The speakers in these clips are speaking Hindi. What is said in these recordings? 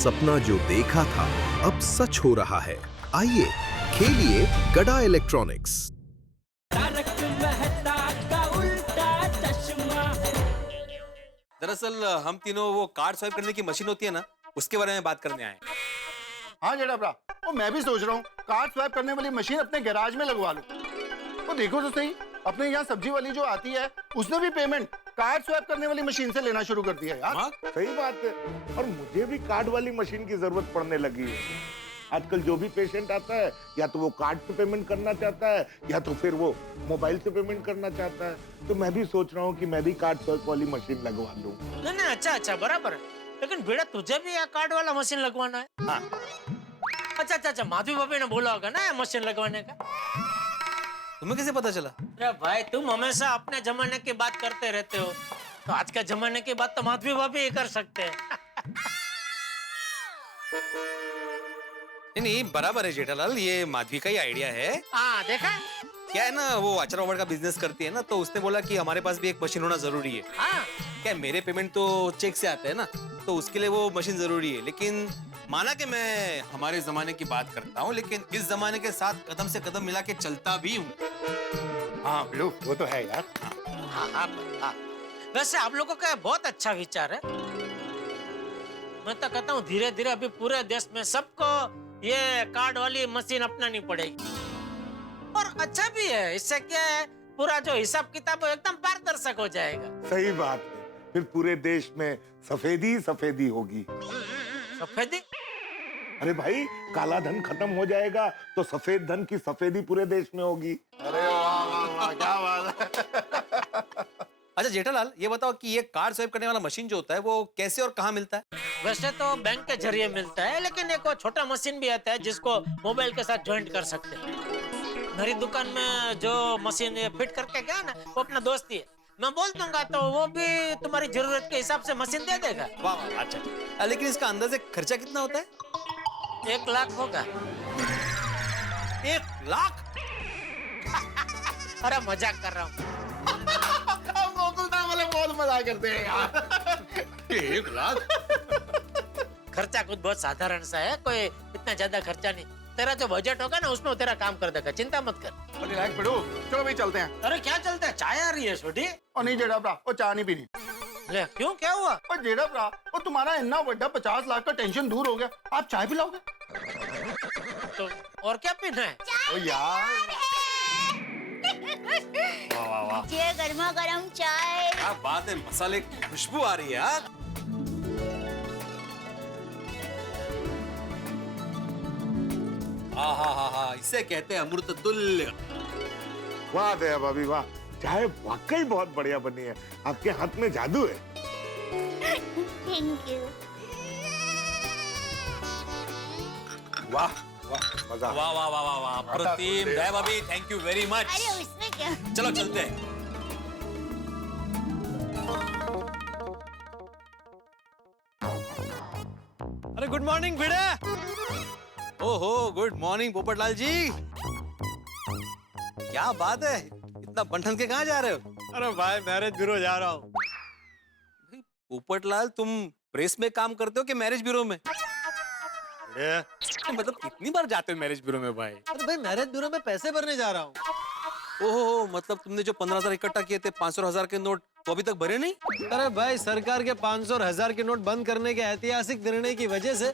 सपना जो देखा था अब सच हो रहा है। आइए खेलिए गड़ा इलेक्ट्रॉनिक्स। दरअसल हम तीनों वो कार्ड स्वाइप करने की मशीन होती है ना, उसके बारे में बात करने आए हैं। हाँ जेड़ा भरा, वो मैं भी सोच रहा हूँ कार्ड स्वैप करने वाली मशीन अपने गैराज में लगवा लूं। वो देखो तो सही, अपने यहाँ सब्जी वाली जो आती है उसने भी पेमेंट कार्ड स्वैप करने वाली मशीन से लेना शुरू कर दिया यार। हाँ? सही बात है। और मुझे भी कार्ड वाली मशीन की जरूरत पड़ने लगी है। आजकल जो भी पेशेंट आता है या तो वो कार्ड से पेमेंट करना चाहता है या तो फिर वो मोबाइल से पेमेंट करना चाहता है। तो मैं भी सोच रहा हूँ कि मैं भी कार्ड स्वैप वाली मशीन लगवा लूं। नहीं अच्छा बराबर है, लेकिन बेटा तुझे भी ये कार्ड वाला मशीन लगवाना है। हाँ। अच्छा माधवी भाभी ने बोला होगा ना ये मशीन लगवाने का। तुम्हें कैसे पता चला? अरे भाई तुम हमेशा अपने जमाने की बात करते रहते हो, तो आज के जमाने की बात तो माधवी भाभी ही कर सकते हैं। नहीं बराबर है जेठालाल, ये माधवी का ही आइडिया है। हाँ देखा। क्या है ना, वो अचार वाचर का बिजनेस करती है ना, तो उसने बोला कि हमारे पास भी एक मशीन होना जरूरी है। हाँ क्या मेरे पेमेंट तो चेक से आते हैं ना, तो उसके लिए वो मशीन जरूरी है। लेकिन माना कि मैं हमारे जमाने की बात करता हूँ, लेकिन इस जमाने के साथ कदम से कदम मिला के चलता भी हूँ। हाँ बिल्लू, वो तो है यार। हाँ। वैसे आप लोगों का बहुत अच्छा विचार है। मैं तो कहता हूँ धीरे धीरे अभी पूरे देश में सबको ये कार्ड वाली मशीन अपनानी पड़ेगी। और अच्छा भी है, इससे क्या है पूरा जो हिसाब किताब है एकदम पारदर्शक हो जाएगा। सही बात है, फिर पूरे देश में सफेदी होगी। सफेदी? अरे भाई, काला धन खत्म हो जाएगा तो सफेद धन की सफेदी पूरे देश में होगी। अरे वाह क्या बात है। अच्छा जेठालाल, ये बताओ कि ये कार्ड स्वाइप करने वाला मशीन जो होता है वो कैसे और कहाँ मिलता है? वैसे तो बैंक के जरिए मिलता है, लेकिन एक छोटा मशीन भी आता है जिसको मोबाइल के साथ ज्वाइंट कर सकते हैं। मेरी दुकान में जो मशीन फिट करके गया ना, वो अपना दोस्त ही है। मैं बोल दूंगा तो वो भी तुम्हारी जरूरत के हिसाब से मशीन दे देगा। वाह अच्छा। लेकिन इसका अंदाजे खर्चा कितना होता है? 1 लाख होगा। 1 लाख? अरे मजाक कर रहा हूँ। बहुत मजा करते हैं यार। 1 लाख? खर्चा कुछ बहुत साधारण सा है, कोई इतना ज्यादा खर्चा नहीं। तेरा जो बजट होगा ना उसमें तेरा काम कर देगा, चिंता मत कर। और लाइक पढ़ो, चलो भाई चलते हैं। अरे क्या चलता है, चाय आ रही है छोटी। और नहीं जेड़ा भरा, वो चाय नहीं पीनी। ले क्यों, क्या हुआ? और जेड़ा भरा, वो तुम्हारा इतना बड़ा 50 लाख का टेंशन दूर हो गया, आप चाय पिलाओगे? तो और क्या पीना है? ओ यार ये गर्मा गर्म चाय। क्या बात है, मसाले की खुशबू आ रही है यार। हाँ, इसे कहते हैं अमृत तुल्य। वाह दया भाभी वाह, चाय वाकई बहुत बढ़िया बनी है। आपके हाथ में जादू है। Thank you. वाह मजा। वाह प्रतिम, दया भाभी, थैंक यू वेरी मच। अरे उसमें क्या? चलो चलते हैं। अरे गुड मॉर्निंग भिड़े। ओहो गुड मॉर्निंग पोपटलाल जी। क्या बात है, इतना बंठन के कहाँ जा रहे हो? अरे भाई मैरिज ब्यूरो जा रहा हूँ। पोपटलाल, तुम प्रेस में काम करते हो कि मैरिज ब्यूरो में? मतलब कितनी बार जाते हो मैरिज ब्यूरो में भाई? अरे भाई मैरिज ब्यूरो में पैसे भरने जा रहा हूँ। ओहो, मतलब तुमने जो 15,000 इकट्ठा किए थे, 500 और 1000 के नोट, तो अभी तक भरे नहीं? अरे भाई सरकार के 500 और 1000 के नोट बंद करने के ऐतिहासिक निर्णय की वजह से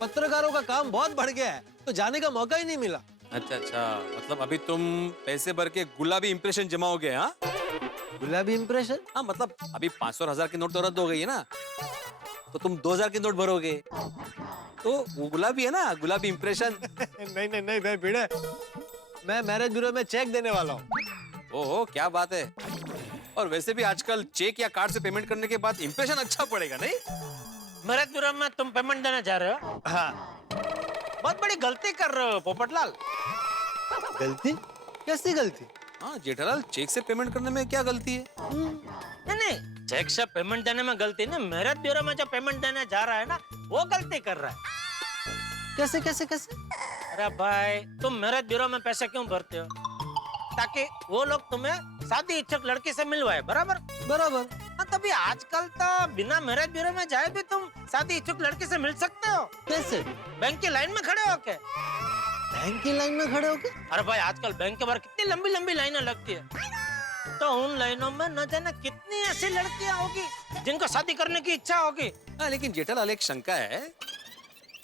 पत्रकारों का काम बहुत बढ़ गया है, तो जाने का मौका ही नहीं मिला। अच्छा, मतलब अभी तुम पैसे भर के गुलाबी इंप्रेशन जमाओगे? हाँ गुलाबी इंप्रेशन? हाँ, मतलब अभी 500 और 1000 के नोट तो रद्द हो गई है ना, तो तुम 2000 के नोट भरोगे, तो वो गुलाबी है ना, गुलाबी इंप्रेशन। नहीं भाई भिड़े, मैं मैरिज ब्यूरो में चेक देने वाला हूँ। ओहो क्या बात है। और वैसे भी आजकल चेक या कार्ड से पेमेंट करने के बाद इंप्रेशन अच्छा पड़ेगा नहीं? मैरिज ब्यूरो में तुम पेमेंट देने जा रहे हो? हाँ। बहुत बड़ी गलती कर रहे हो पोपटलाल। गलती? कैसी गलती? हाँ जेठालाल, चेक से पेमेंट करने में क्या गलती है? नहीं, चेक से पेमेंट देने में गलती नहीं, मैरिज ब्यूरो में जो पेमेंट देने जा रहा है ना, वो गलती कर रहा है। कैसे कैसे कैसे? अरे भाई, तुम मैरिज ब्यूरो में पैसे क्यों भरते हो? ताकि वो लोग तुम्हें शादी इच्छुक लड़की से मिलवाए, बराबर? बराबर। हाँ, तभी आजकल तो बिना मैरिज ब्यूरो में जाए भी तुम शादी इच्छुक लड़के से मिल सकते हो। कैसे? बैंक की लाइन में खड़े होके। बैंक की लाइन में खड़े होके? अरे भाई आजकल बैंक के बाहर कितनी लंबी लंबी लाइनें लगती है, तो उन लाइनों में न जाने कितनी ऐसी लड़कियां होगी जिनको शादी करने की इच्छा होगी। हाँ, लेकिन जेठालाल एक शंका है,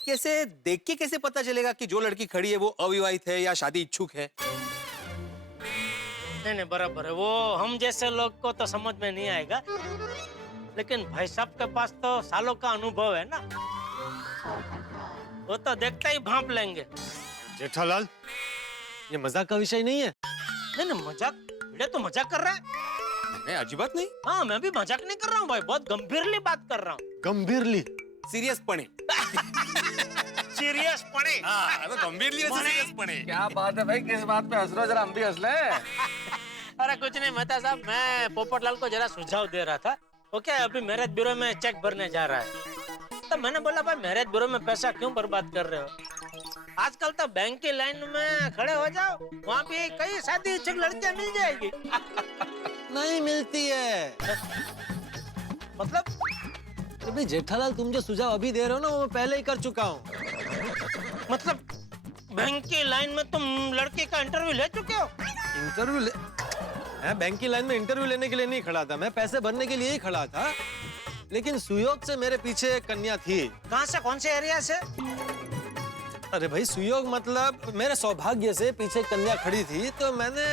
कैसे देख के कैसे पता चलेगा कि जो लड़की खड़ी है वो अविवाहित है या शादी इच्छुक है? नहीं बराबर है, वो हम जैसे लोग को तो समझ में नहीं आएगा, लेकिन भाई साहब के पास तो सालों का अनुभव है ना, वो तो देखते ही भांप लेंगे। जेठालाल, ये मजाक का विषय नहीं है। नहीं मजाक, बेटा तो मजाक कर रहा है। नहीं, अच्छी बात नहीं। हाँ मैं भी मजाक नहीं कर रहा हूँ भाई, बहुत गंभीरली बात कर रहा हूँ। गंभीरली? सीरियस पने। सीरियस पड़े। हाँ, तो गंभीरली वैसे सीरियस पने। क्या बात है भाई, किस बात पे हंस रहे हो? जरा हम भी हंस ले। अरे कुछ नहीं मेहता साहब, मैं पोपटलाल को जरा सुझाव दे रहा था। वो क्या अभी मैरिज ब्यूरो में चेक भरने जा रहा है, तो मैंने बोला भाई मैरिज ब्यूरो में पैसा क्यों बर्बाद कर रहे हो, आजकल तो बैंक की लाइन में खड़े हो जाओ, वहाँ भी कई शादी इच्छुक लड़कियां मिल जाएगी। नहीं मिलती है। मतलब? अभी जेठालाल, तुम जो सुझाव अभी दे रहे हो ना, वो मैं पहले ही कर चुका हूँ। मतलब बैंक की लाइन में तुम लड़की का इंटरव्यू ले चुके हो? इंटरव्यू ले? मैं बैंक की लाइन में इंटरव्यू लेने के लिए नहीं खड़ा था, मैं पैसे भरने के लिए ही खड़ा था, लेकिन सुयोग से मेरे पीछे एक कन्या थी। कहाँ से, कौन से एरिया से? अरे भाई सुयोग मतलब मेरे सौभाग्य से पीछे कन्या खड़ी थी, तो मैंने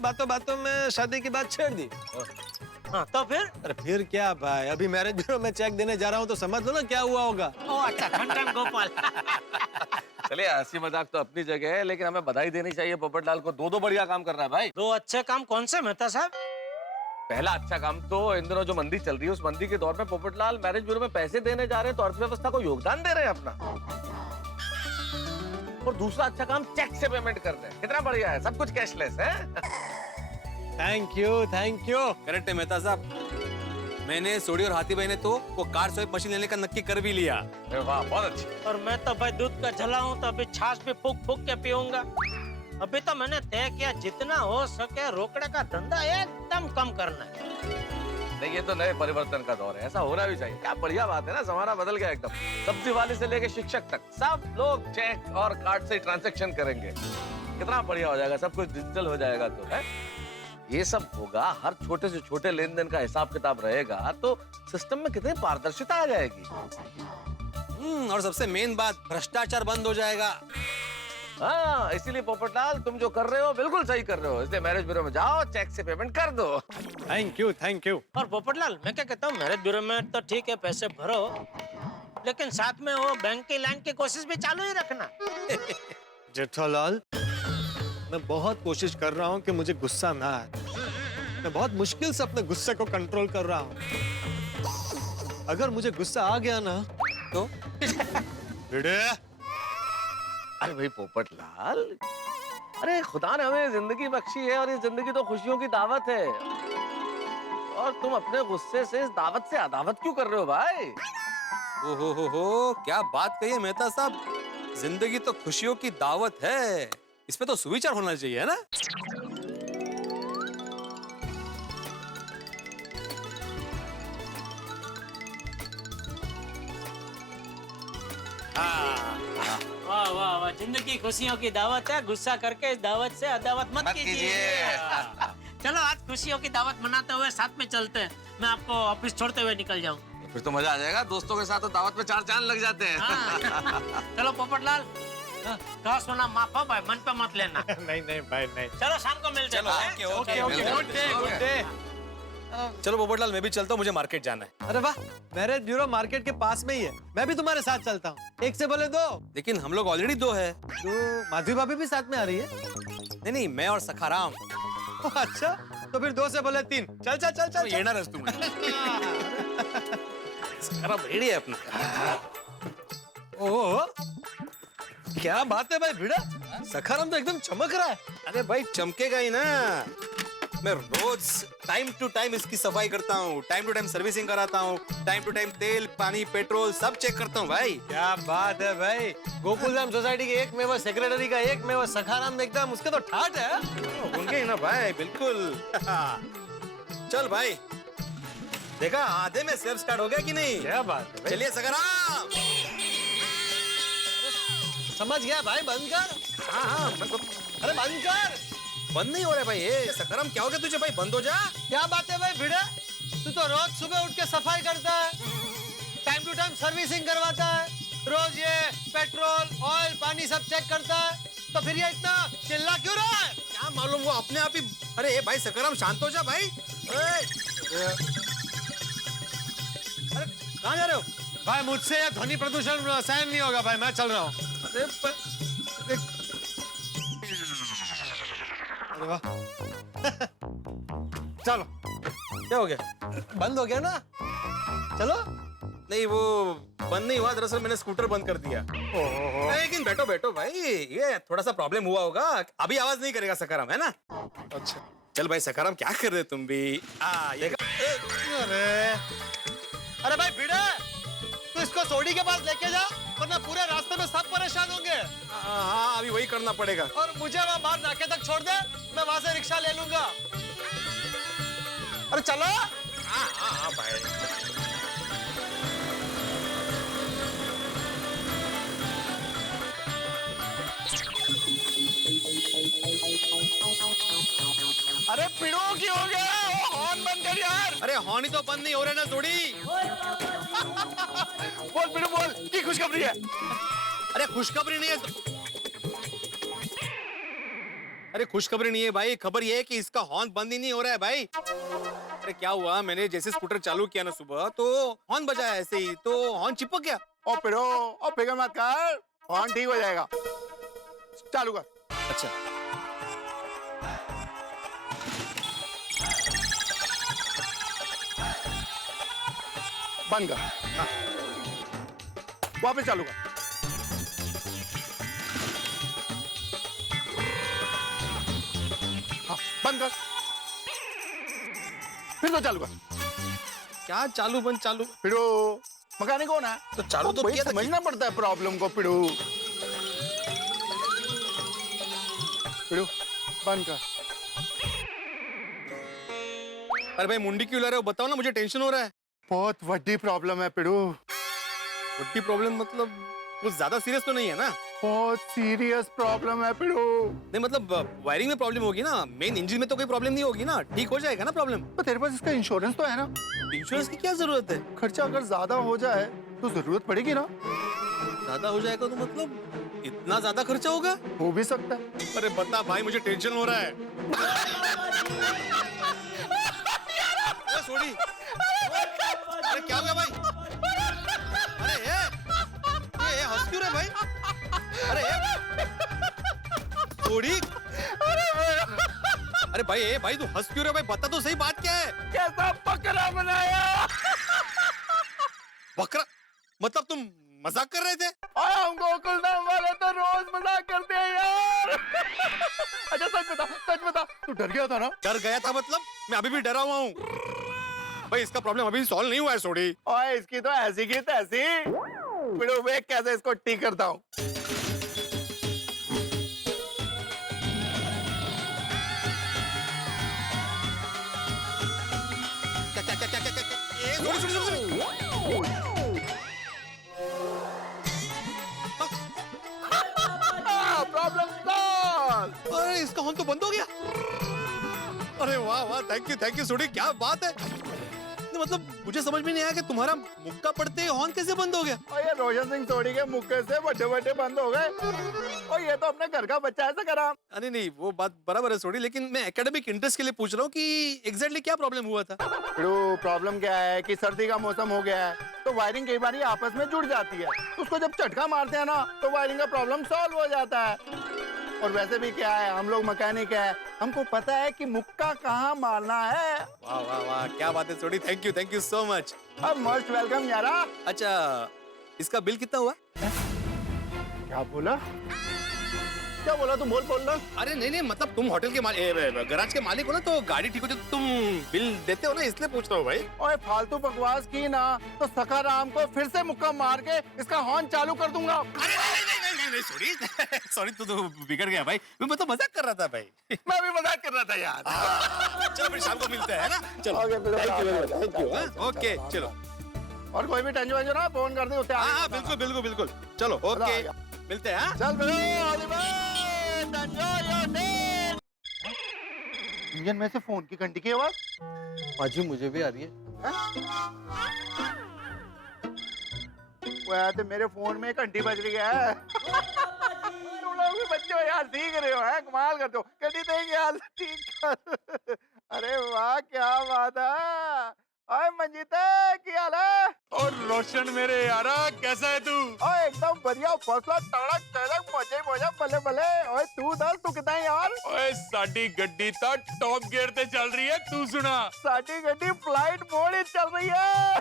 बातों बातों में शादी की बात छेड़ दी। हाँ तो फिर? अरे फिर क्या भाई, अभी मैरिज ब्यूरो में चेक देने जा रहा हूँ, तो समझ लो ना क्या हुआ होगा। ओ अच्छा, ठन गोपाल। चलिए हंसी मजाक तो अपनी जगह है, लेकिन हमें बधाई देनी चाहिए पोपटलाल को, दो बढ़िया काम कर रहा है भाई। दो अच्छे काम कौन से मेहता साहब? पहला अच्छा काम तो इन दिनों जो मंदी चल रही है, उस मंदी के दौर में पोपटलाल मैरिज ब्यूरो में पैसे देने जा रहे हैं, तो अर्थव्यवस्था को योगदान दे रहे हैं अपना। और दूसरा अच्छा काम, चेक से पेमेंट कर रहे हैं, कितना बढ़िया है, सब कुछ कैशलेस है। Thank you, thank you. Correct है मेहता साहब, मैंने सोडी और हाथी भाई ने तो वो कार स्वाइप मशीन लेने का नक्की कर भी लिया। अरे वाह, बहुत अच्छी। और मैं तो भाई दूध का झला हूँ, तो अभी छाछ भी फूक फूक के पीऊंगा। अभी तो मैंने तय किया जितना हो सके रोकड़े का धंधा एकदम कम करना है। नहीं, ये तो नए परिवर्तन का दौर है, ऐसा होना भी चाहिए। क्या बढ़िया बात है ना, जमाना बदल गया एकदम। सब्जी वाले से लेके शिक्षक तक सब लोग चेक और कार्ड से ट्रांजैक्शन करेंगे, कितना बढ़िया हो जाएगा, सब कुछ डिजिटल हो जाएगा। तो है ये सब होगा, हर छोटे से छोटे लेन देन का हिसाब किताब रहेगा, तो सिस्टम में कितनी पारदर्शिता आ जाएगी। और सबसे मेन बात, भ्रष्टाचार बंद हो जाएगा। हाँ, इसीलिए पोपटलाल तुम जो कर रहे हो बिल्कुल सही कर रहे हो, इसलिए मैरिज ब्यूरो में जाओ, चेक से पेमेंट कर दो। Thank you, thank you. और पोपटलाल मैं क्या कहता हूँ, मैरिज ब्यूरो में तो ठीक है पैसे भरो, लेकिन साथ में वो बैंक की लाइन की कोशिश भी चालू ही रखना। जेठालाल, मैं बहुत कोशिश कर रहा हूँ कि मुझे गुस्सा ना आए, मैं बहुत मुश्किल से अपने गुस्से को कंट्रोल कर रहा हूँ। अगर मुझे गुस्सा आ गया ना तो भिड़े। अरे भाई पोपटलाल, अरे खुदा ने हमें जिंदगी बख्शी है, और ये जिंदगी तो खुशियों की दावत है, और तुम अपने गुस्से से इस दावत से अदावत क्यों कर रहे हो भाई? हो, क्या बात कही है मेहता साहब, जिंदगी तो खुशियों की दावत है, इस पे तो सुविचार होना चाहिए, है ना? वाह वाह वाह, जिंदगी खुशियों की दावत है, गुस्सा करके इस दावत से अदावत मत कीजिए। चलो आज खुशियों की दावत मनाते हुए साथ में चलते हैं, मैं आपको ऑफिस छोड़ते हुए निकल जाऊं। फिर तो मजा आ जाएगा, दोस्तों के साथ तो दावत में 4 चांद लग जाते हैं। हाँ। चलो पोपटलाल, कहा सुना माफ हो भाई, मन पे मत लेना। नहीं नहीं भाई नहीं। चलो शाम को मिलते हैं। Okay, good day, good day. चलो पोपटलाल, मैं भी चलता हूँ, मुझे मार्केट जाना है। अरे वाह, मैरिज ब्यूरो मार्केट के पास में ही है, मैं भी तुम्हारे साथ चलता हूँ। एक से बोले दो। लेकिन हम लोग ऑलरेडी 2 है। तो माधवी भाभी भी साथ में आ रही है? नहीं, मैं और सखाराम। अच्छा, तो फिर 2 से बोले 3। चल चल चल चल। ये ना रस तुम। सखाराम रेडी है अपना। ओह, क्या बात है भाई भिड़ा, सखाराम तो एकदम चमक रहा है। अरे भाई चमकेगा ही ना, मैं रोज टाइम टू टाइम इसकी सफाई करता हूँ, टाइम टू टाइम सर्विसिंग कराता हूँ, टाइम टू टाइम तेल पानी पेट्रोल सब चेक करता हूँ भाई। क्या बात है भाई, गोकुलधाम सोसाइटी के एक मेवा सेक्रेटरी का एक मेवा सखाराम एकदम उसके तो ठाट है। उनके ही ना भाई, बिल्कुल। चल भाई, देखा आधे में सेल्फ स्टार्ट हो गया कि नहीं? क्या बात है भाई? चलिए सखाराम। समझ गया भाई, बंद कर। हाँ अरे बंद कर। बंद नहीं हो रहा भाई ये सखाराम, क्या हो गया तुझे भाई? बंद हो जा। क्या बात है भाई भिड़े, तू तो रोज सुबह उठ के सफाई करता है, टाइम टू टाइम सर्विसिंग करवाता है, रोज ये पेट्रोल ऑयल पानी सब चेक करता है, तो फिर ये इतना चिल्ला क्यों रहा है? क्या मालूम, वो अपने आप ही। अरे भाई सखाराम शांत हो जा भाई। अरे कहाँ जा रहे हो? भाई मुझसे ये ध्वनि प्रदूषण सहन नहीं होगा भाई, मैं चल रहा हूँ। अरे अरे वाह। चलो, क्या हो गया? बंद हो गया ना, चलो। नहीं वो बंद नहीं हुआ, दरअसल मैंने स्कूटर बंद कर दिया। लेकिन बैठो बैठो भाई, ये थोड़ा सा प्रॉब्लम हुआ होगा, अभी आवाज नहीं करेगा सखाराम, है ना? अच्छा। चल भाई सखाराम, क्या कर रहे तुम भी? अरे भाई भिड़े, तू इसको सोडी के पास लेके जा, वरना पूरे रास्ते में सब परेशान होंगे। हाँ अभी वही करना पड़ेगा। और मुझे वहाँ बाहर नाके तक छोड़ दे, मैं वहां से रिक्शा ले लूंगा। अरे चलो। हाँ भाई। अरे पिड़ो की हो गया, हॉर्न बंद कर यार। अरे हॉर्न ही तो बंद नहीं हो रहा ना जोड़ी। बोल पिड़ो बोल, की खुशखबरी है? अरे खुशखबरी नहीं है। अरे खुशखबरी नहीं है भाई, खबर ये है कि इसका हॉर्न बंद ही नहीं हो रहा है भाई। अरे क्या हुआ, मैंने जैसे स्कूटर चालू किया ना सुबह, तो हॉर्न बजाया ऐसे ही, तो हॉर्न चिपक गया। ओ पिड़ो, ओ फिकर मत कर, हॉर्न ठीक हो जाएगा। चालू कर। अच्छा बंद कर। हाँ। वापस चालू कर। हाँ, बंद कर। फिर तो चालू कर। क्या चालू बंद चालू? पिड़ो मकानिक कौन है? तो चालू तो भाई किया था। समझना पड़ता है प्रॉब्लम को। पिड़ो पिड़ो बंद कर। अरे भाई मुंडी क्यों ला रहे हो, बताओ ना, मुझे टेंशन हो रहा है। बहुत बड़ी प्रॉब्लम है पिड़ो। बड़ी प्रॉब्लम मतलब कुछ ज्यादा सीरियस तो नहीं है ना? बहुत सीरियस प्रॉब्लम है पिड़ो। नहीं मतलब वायरिंग में प्रॉब्लम होगी ना, मेन इंजन में तो कोई प्रॉब्लम नहीं होगी ना, ठीक हो जाएगा ना प्रॉब्लम? तो तेरे पास इसका इंश्योरेंस तो है ना? इंश्योरेंस की क्या जरूरत है? खर्चा अगर ज्यादा हो जाए तो जरूरत पड़ेगी ना? ज्यादा हो जाएगा तो मतलब इतना ज्यादा खर्चा होगा? हो भी सकता है। अरे बता भाई, मुझे टेंशन हो रहा है। सोडी, अरे क्या हो गया भाई? अरे ये हंस क्यों रहे भाई? अरे सोडी, अरे भाई तू हंस क्यों रहे भाई? बता तो सही, बात क्या है? कैसा बकरा बनाया? बकरा मतलब तुम मजाक कर रहे थे? हम गोकुलधाम वाले तो रोज मजाक करते हैं यार। अच्छा सच बता, तू डर गया था ना? डर गया था मतलब? मैं अभी भी डरा हुआ हूँ भाई। इसका प्रॉब्लम अभी सॉल्व नहीं हुआ है सोडी। ओए इसकी तो ऐसी की तैसी। पिड़ो देख कैसे इसको ठीक करता हूँ। क्या सोडी प्रॉब्लम सॉल्व। अरे इसका हॉर्न तो बंद हो गया। अरे वाह थैंक यू सोडी, क्या बात है। मतलब मुझे समझ में नहीं आया कि तुम्हारा मुक्का पड़ते हॉर्न कैसे बंद हो गया? और ये रोशन सिंह सोडी के मुक्के से बड़े बंद हो गए। और ये तो अपने घर का बच्चा है सखाराम। अरे नहीं वो बात बराबर है सोडी, लेकिन मैं एकेडमिक इंटरेस्ट के लिए पूछ रहा हूँ कि एग्जैक्टली क्या प्रॉब्लम हुआ था? प्रॉब्लम क्या है कि सर्दी का मौसम हो गया है, तो वायरिंग कई बार आपस में जुड़ जाती है। उसको जब झटका मारते हैं ना, तो वायरिंग का प्रॉब्लम सॉल्व हो जाता है। और वैसे भी क्या है, हम लोग मैकेनिक है, हमको पता है कि मुक्का कहाँ मारना है। वाह क्या बात है सोडी, थैंक यू सो मच। अब मोस्ट वेलकम यारा। अच्छा इसका बिल कितना हुआ? क्या बोला तू? बोल ना। अरे नहीं मतलब तुम होटल के गैराज के मालिक हो ना, तो गाड़ी ठीक होती तो तुम बिल देते हो ना, इसलिए पूछ रहा हूँ भाई। ओए फालतू बकवास की ना, तो सखाराम को फिर से मुक्का मार के इसका हॉर्न चालू कर दूंगा। अरे नहीं नहीं सॉरी सॉरी तू बिगड़ गया भाई, मैं तो मजाक कर रहा था भाई। मैं भी मजाक कर रहा था यार। चलो फिर शाम को मिलते हैं ना, चलो थैंक यू। ओके चलो, और कोई भी टेंशन वेंशन ना फोन कर दे उसे। हाँ बिल्कुल बिल्कुल बिल्कुल, चलो ओके मिलते हैं। हाँ चल फिर इंजन में से फोन की घंटी की आवाज। पाजी मुझे भी आ रही है। वो यार तो मेरे फोन में घंटी बज रही है। तुम लोग भी बच्चे हो यार, सीख रहे हो, है कमाल करते हो। घंटी देंगे यार, ठीक कर। अरे वाह क्या बात है। ओए मंजीत क्या हाल है? और रोशन मेरे यारा कैसा है तू? ओए एकदम बढ़िया, फसला तड़क तड़क मजे मजा बल्ले बल्ले। ओए तू दस तू कितना है यार? ओए साडी गड्डी तो टॉप गियर पे चल रही है, तू सुना? साडी गड्डी फ्लाइट मोड ही चल रही है।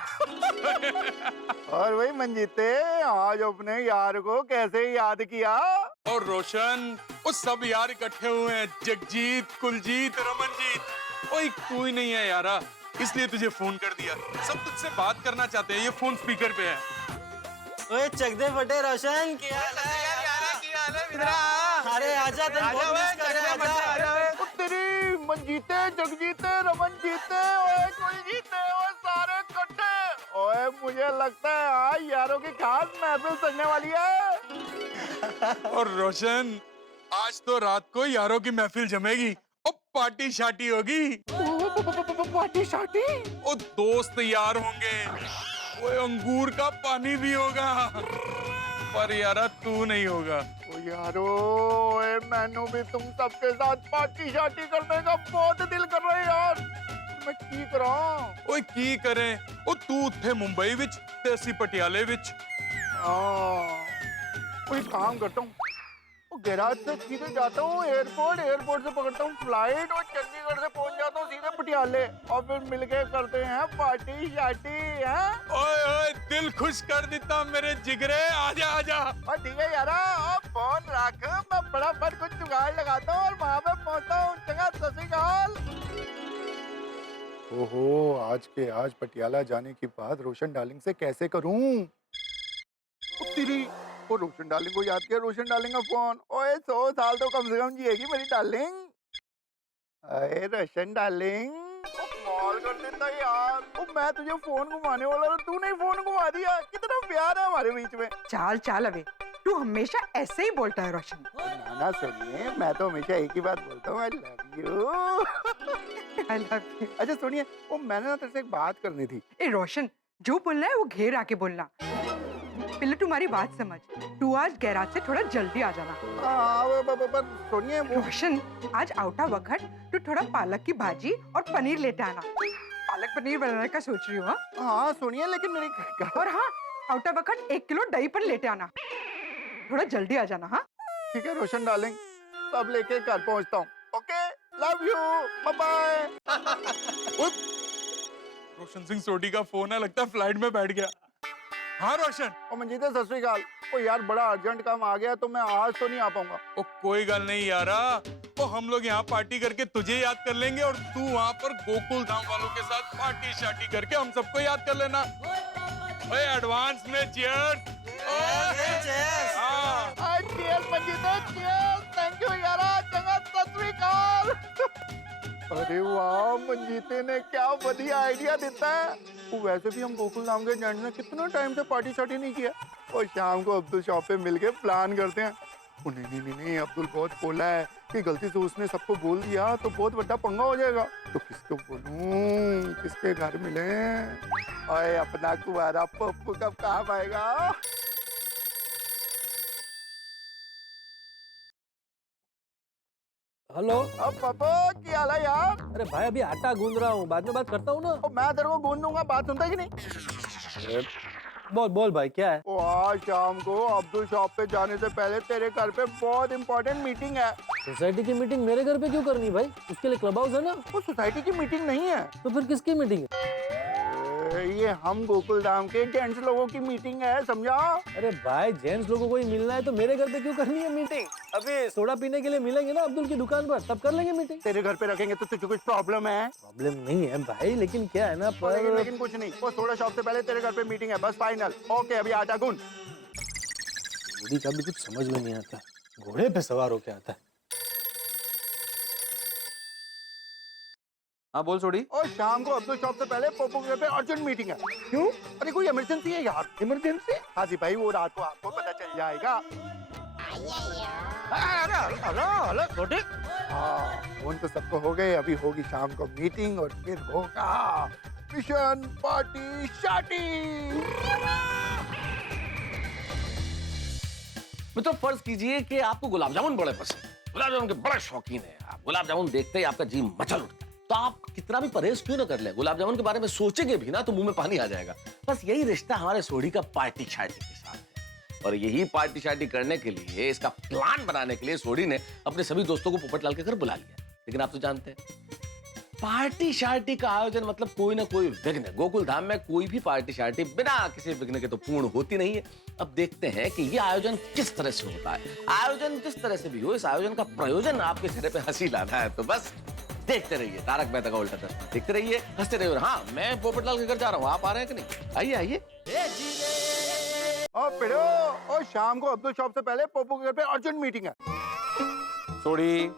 और वही मंजीते आज अपने यार को कैसे याद किया? और रोशन वो सब यार इकट्ठे हुए हैं, जगजीत, कुलजीत, रमनजीत। ओए तू ही नहीं है यारा, इसलिए तुझे फोन कर दिया। सब तुझसे बात करना चाहते हैं, ये फोन स्पीकर पे है। ओए चक दे फटे रोशन, क्या हाल है? अरे आजा, तेरे बहुत मिस कर रहे हैं, आजा। ओ तेरी मंजीते, जगजीते, रमनजीते, ओए कुलजीते, ओए सारे इकट्ठे। ओए मुझे लगता है आज यारों की खास महफिल सजने वाली है। और रोशन आज तो रात को यारों की महफिल जमेगी और पार्टी शार्टी होगी। पार्टी शार्टी? ओ दोस्त यार होंगे, वो अंगूर का पानी भी होगा, पर यारा तू नहीं होगा। ओ यारो, ओए मैनू भी तुम सबके साथ पार्टी शार्टी करने का बहुत दिल कर रहा है यार। मैं की करां? ओए की करें, ओ तू उठे मुंबई विच ते असी पटियाले विच। कोई काम करता हूँ, गैराज से सीधे जाता हूँ एयरपोर्ट, एयरपोर्ट से पकड़ता हूँ फ्लाइट और चंडीगढ़ से पहुंच जाता हूँ सीधे पटियाले, और फिर मिलके करते हैं पार्टी शार्टी। है ओए ओए दिल खुश कर देता मेरे जिगरे, आजा आजा। और ठीक है यारा, आप फोन रख, मैं फटाफट कुछ जुगाड़ लगाता हूँ और वहाँ पे पहुँचता हूँ। चंगा सत श्री अकाल। ओहो, आज के आज पटियाला जाने की बात रोशन डार्लिंग से कैसे करूँ? तेरी वो रोशन डार्लिंग को याद किया, रोशन डार्लिंग का फोन। ओए 100 साल तो कम से कम जिएगी मेरी डार्लिंग। अरे रोशन डार्लिंग, कॉल कर देता यार। ओ मैं तुझे फोन घुमाने वाला था, तूने ही फोन घुमा दिया। कितना प्यार है हमारे बीच में। चाल चाल अबे, तू हमेशा ऐसे ही बोलता है रोशन। नाना सुनिए, मैं तो हमेशा एक ही बात बोलता हूँ, I love you. I love you. अच्छा सुनिए, वो मैंने ना तेरे से एक बात करनी थी। ए रोशन, जो बोलना है वो घेर आके बोलना। पहले तुम्हारी बात समझ, तू आज गैराज से थोड़ा जल्दी आ जाना। सुनिए रोशन, आज आउटा वक्त तू थोड़ा पालक की भाजी और पनीर लेते आना। पालक पनीर बनाने का सोच रही हूँ। हाँ सुनिए, लेकिन मेरी और हाँ, आउटा वक्त 1 किलो दही पर लेते आना। थोड़ा जल्दी आ जाना। हाँ ठीक है रोशन डार्लिंग, सब लेके घर पहुँचता हूँ। Okay, love you, bye bye. Roshan Singh Sodhi का फोन है, लगता है फ्लाइट में बैठ गया। हाँ रोशन। ओ मंजीत सत श्री अकाल। ओ यार बड़ा अर्जेंट काम आ गया, तो मैं आज तो नहीं आ पाऊंगा। ओ कोई गल नहीं यारा, तो हम लोग यहाँ पार्टी करके तुझे याद कर लेंगे और तू वहाँ पर गोकुल धाम वालों के साथ पार्टी शार्टी करके हम सबको याद कर लेना। ओए एडवांस में cheers. Cheers Manjeet, cheers. Thank you यारा, चंगा सत श्री अकाल। अरे वाह, मंजीते ने क्या बढ़िया आइडिया देता है। वो वैसे भी हम गोकुल धाम के जेंट्स ने कितना टाइम से पार्टी शार्टी नहीं किया, और शाम को अब्दुल शॉप पे मिलके प्लान करते हैं। नहीं, अब्दुल बहुत बोला है कि गलती से उसने सबको बोल दिया तो बहुत बड़ा पंगा हो जाएगा। तो किसको बोलूं, किसके घर मिले? ओए अपना कुवारा पप्पू कब काम आएगा? हेलो। अब पप्पू क्या हाल है यार? अरे भाई अभी आटा गूंद रहा हूँ, बाद में बात करता हूँ ना। मैं तेरे को गूंद दूंगा, बात सुनता ही नहीं। बोल बोल भाई क्या है? आज शाम को अब्दुल शॉप पे जाने से पहले तेरे घर पे बहुत इंपॉर्टेंट मीटिंग है। सोसाइटी की मीटिंग मेरे घर पे क्यों करनी भाई? उसके लिए क्लब हाउस है ना। वो सोसाइटी की मीटिंग नहीं है। तो फिर किसकी मीटिंग है? ये हम गोकुल धाम के जेंट्स लोगों की मीटिंग है, समझा? अरे भाई जेंट्स लोगों को ही मिलना है तो मेरे घर पे क्यों करनी है मीटिंग? अभी सोडा पीने के लिए मिलेंगे ना अब्दुल की दुकान पर, तब कर लेंगे मीटिंग। तेरे घर पे रखेंगे तो तुझे कुछ प्रॉब्लम है? प्रॉब्लम नहीं है भाई, लेकिन क्या है ना पर... लेकिन कुछ नहीं, वो सोडा शॉप से पहले तेरे घर पे मीटिंग है, बस फाइनल। ओके, अभी आटा गूंद। सोडी का भी कुछ समझ में नहीं आता, घोड़े पे सवार होके आता है। हाँ बोल सोडी। और शाम को अब्दुल शॉप से पहले पोपो के घर पे अर्जेंट मीटिंग है। क्यों? अरे कोई इमरजेंसी है यार। इमरजेंसी? हाँ जी भाई, वो रात को आपको पता चल जाएगा। हेलो छोटी। हाँ, फोन तो सबको हो गए, अभी होगी शाम को मीटिंग और फिर होगा मिशन पार्टी शार्टी। तो फर्ज कीजिए कि आपको गुलाब जामुन बड़े पसंद, गुलाब जामुन के बड़े शौकीन है आप, गुलाब जामुन देखते ही आपका जी मचल उठता है, तो आप कितना भी परहेज क्यों ना कर ले, गुलाब जामुन के बारे में सोचेंगे भी ना तो मुंह में पानी आ जाएगा। बस यही रिश्ता हमारे सोडी का पार्टी शार्टी के साथ है, और यही पार्टी शार्टी करने के लिए, इसका प्लान बनाने के लिए सोडी ने अपने सभी दोस्तों को पोपटलाल के घर बुला लिया। लेकिन आप तो जानते हैं पार्टी शार्टी का आयोजन मतलब कोई ना कोई विघ्न। गोकुल धाम में कोई भी पार्टी शार्टी बिना किसी विघ्न के तो पूर्ण होती नहीं है। अब देखते हैं कि ये आयोजन किस तरह से होता है। आयोजन जिस तरह से भी हो, इस आयोजन का प्रयोजन आपके चेहरे पे हंसी लाना है, तो बस देखते रहिए तारक मेहता का उल्टा चश्मा, देखते रहिए, हंसते रहिए। हाँ, मैं पोपटलाल के घर जा रहा हूँ, आप आ रहे हैं कि नहीं? आइए आइए। और पिड़ो, और शाम को अब्दुल शॉप से पहले पोपो के घर पे अर्जेंट मीटिंग है। सोडी,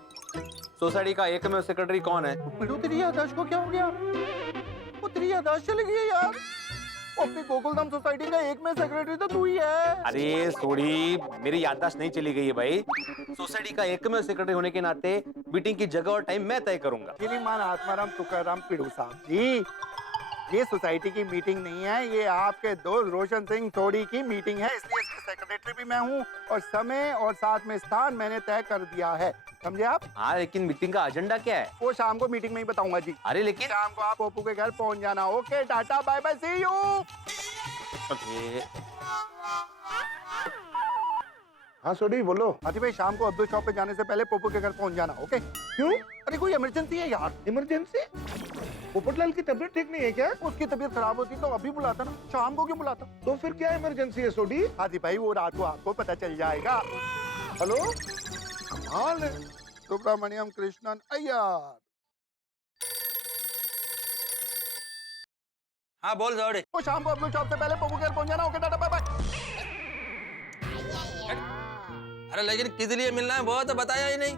सोसाइटी का एकमेव सेक्रेटरी कौन है? पिड़ो, तेरी याददाश्त को क्या हो गया? वो तेरी याददाश्त चली गई है यार। अपनी गोकुलधाम सोसाइटी का एक में सेक्रेटरी तो तू ही है। अरे सोडी, मेरी याददाश्त नहीं चली गई है भाई। सोसाइटी का एकमेव सेक्रेटरी होने के नाते मीटिंग की जगह और टाइम मैं तय करूंगा। श्रीमान आत्माराम तुकाराम पिड़ू साहब जी, ये सोसाइटी की मीटिंग नहीं है, ये आपके दोस्त रोशन सिंह सोडी की मीटिंग है, इसलिए इसके सेक्रेटरी भी मैं हूँ और समय और साथ में स्थान मैंने तय कर दिया है, समझे आप? हाँ, लेकिन मीटिंग का एजेंडा क्या है? वो शाम को मीटिंग में ही बताऊंगा जी। अरे लेकिन शाम को आप पोपू के घर पहुंच जाना। Okay, tata bye bye, see you. हाँ सोडी बोलो। हाथी भाई, शाम को अब्दुल शॉप पे जाने से पहले पोपू के घर पहुंच जाना। ओके? क्यों? अरे कोई इमरजेंसी है यार। इमरजेंसी? पोपटलाल की तबीयत ठीक नहीं है क्या? उसकी तबीयत खराब होती तो अभी बुलाता ना, शाम को क्यों बुलाता? तो फिर क्या इमरजेंसी है सोडी? हाथी भाई, वो रात को आपको पता चल जाएगा। हेलो, कमाल है, सुब्रमण्यम कृष्णन अय्यर। हाँ बोल सोडी। वो शाम को अब्दुल शॉप से पहले पोपू के घर पहुंच जाना। Okay, tata bye bye. अरे लेकिन किस लिए मिलना है वो तो बताया ही नहीं।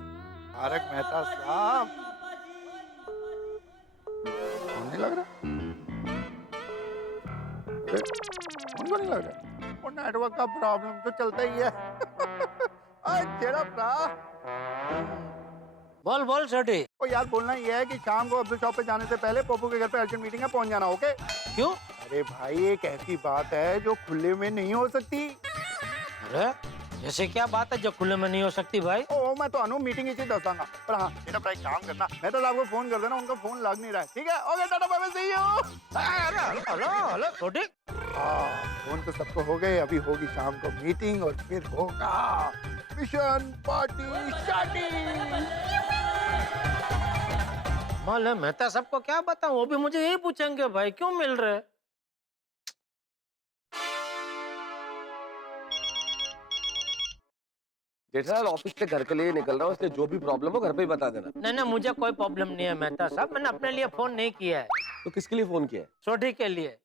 तारक मेहता साहब, फोन नहीं लग रहा? फोन नहीं लग रहा? और नेटवर्क का प्रॉब्लम तो चलता ही है। बोल बोल छोटी। ओ यार, बोलना ये है कि शाम को अब्दुल शॉप पे जाने से पहले पोपू के घर पे अर्जेंट मीटिंग है, पहुंच जाना। ओके? क्यों? अरे भाई, एक ऐसी बात है जो खुले में नहीं हो सकती। अरे जैसे क्या बात है जो खुले में नहीं हो सकती भाई? ओ, मैं तो अनु मीटिंग इसी दसांगा, पर हाँ मेरा भाई काम करना, मैं तो आपको फोन कर देना, उनका फोन लग नहीं रहा है। ठीक है? Okay, tata bye bye, see you. Hello छोटी। हाँ, फोन तो सबको हो गए, अभी होगी शाम को मीटिंग और फिर होगा मिशन पार्टी शार्टी। माल है, मेहता सबको क्या बताऊं, वो भी मुझे यही पूछेंगे भाई क्यों मिल रहे। जेठालाल ऑफिस से घर के लिए निकल रहा हूँ, इसलिए जो भी प्रॉब्लम हो घर पे ही बता देना। नहीं नहीं, मुझे कोई प्रॉब्लम नहीं है मेहता साहब, मैंने अपने लिए फोन नहीं किया है। तो किसके लिए फोन किया है? छोटी के लिए,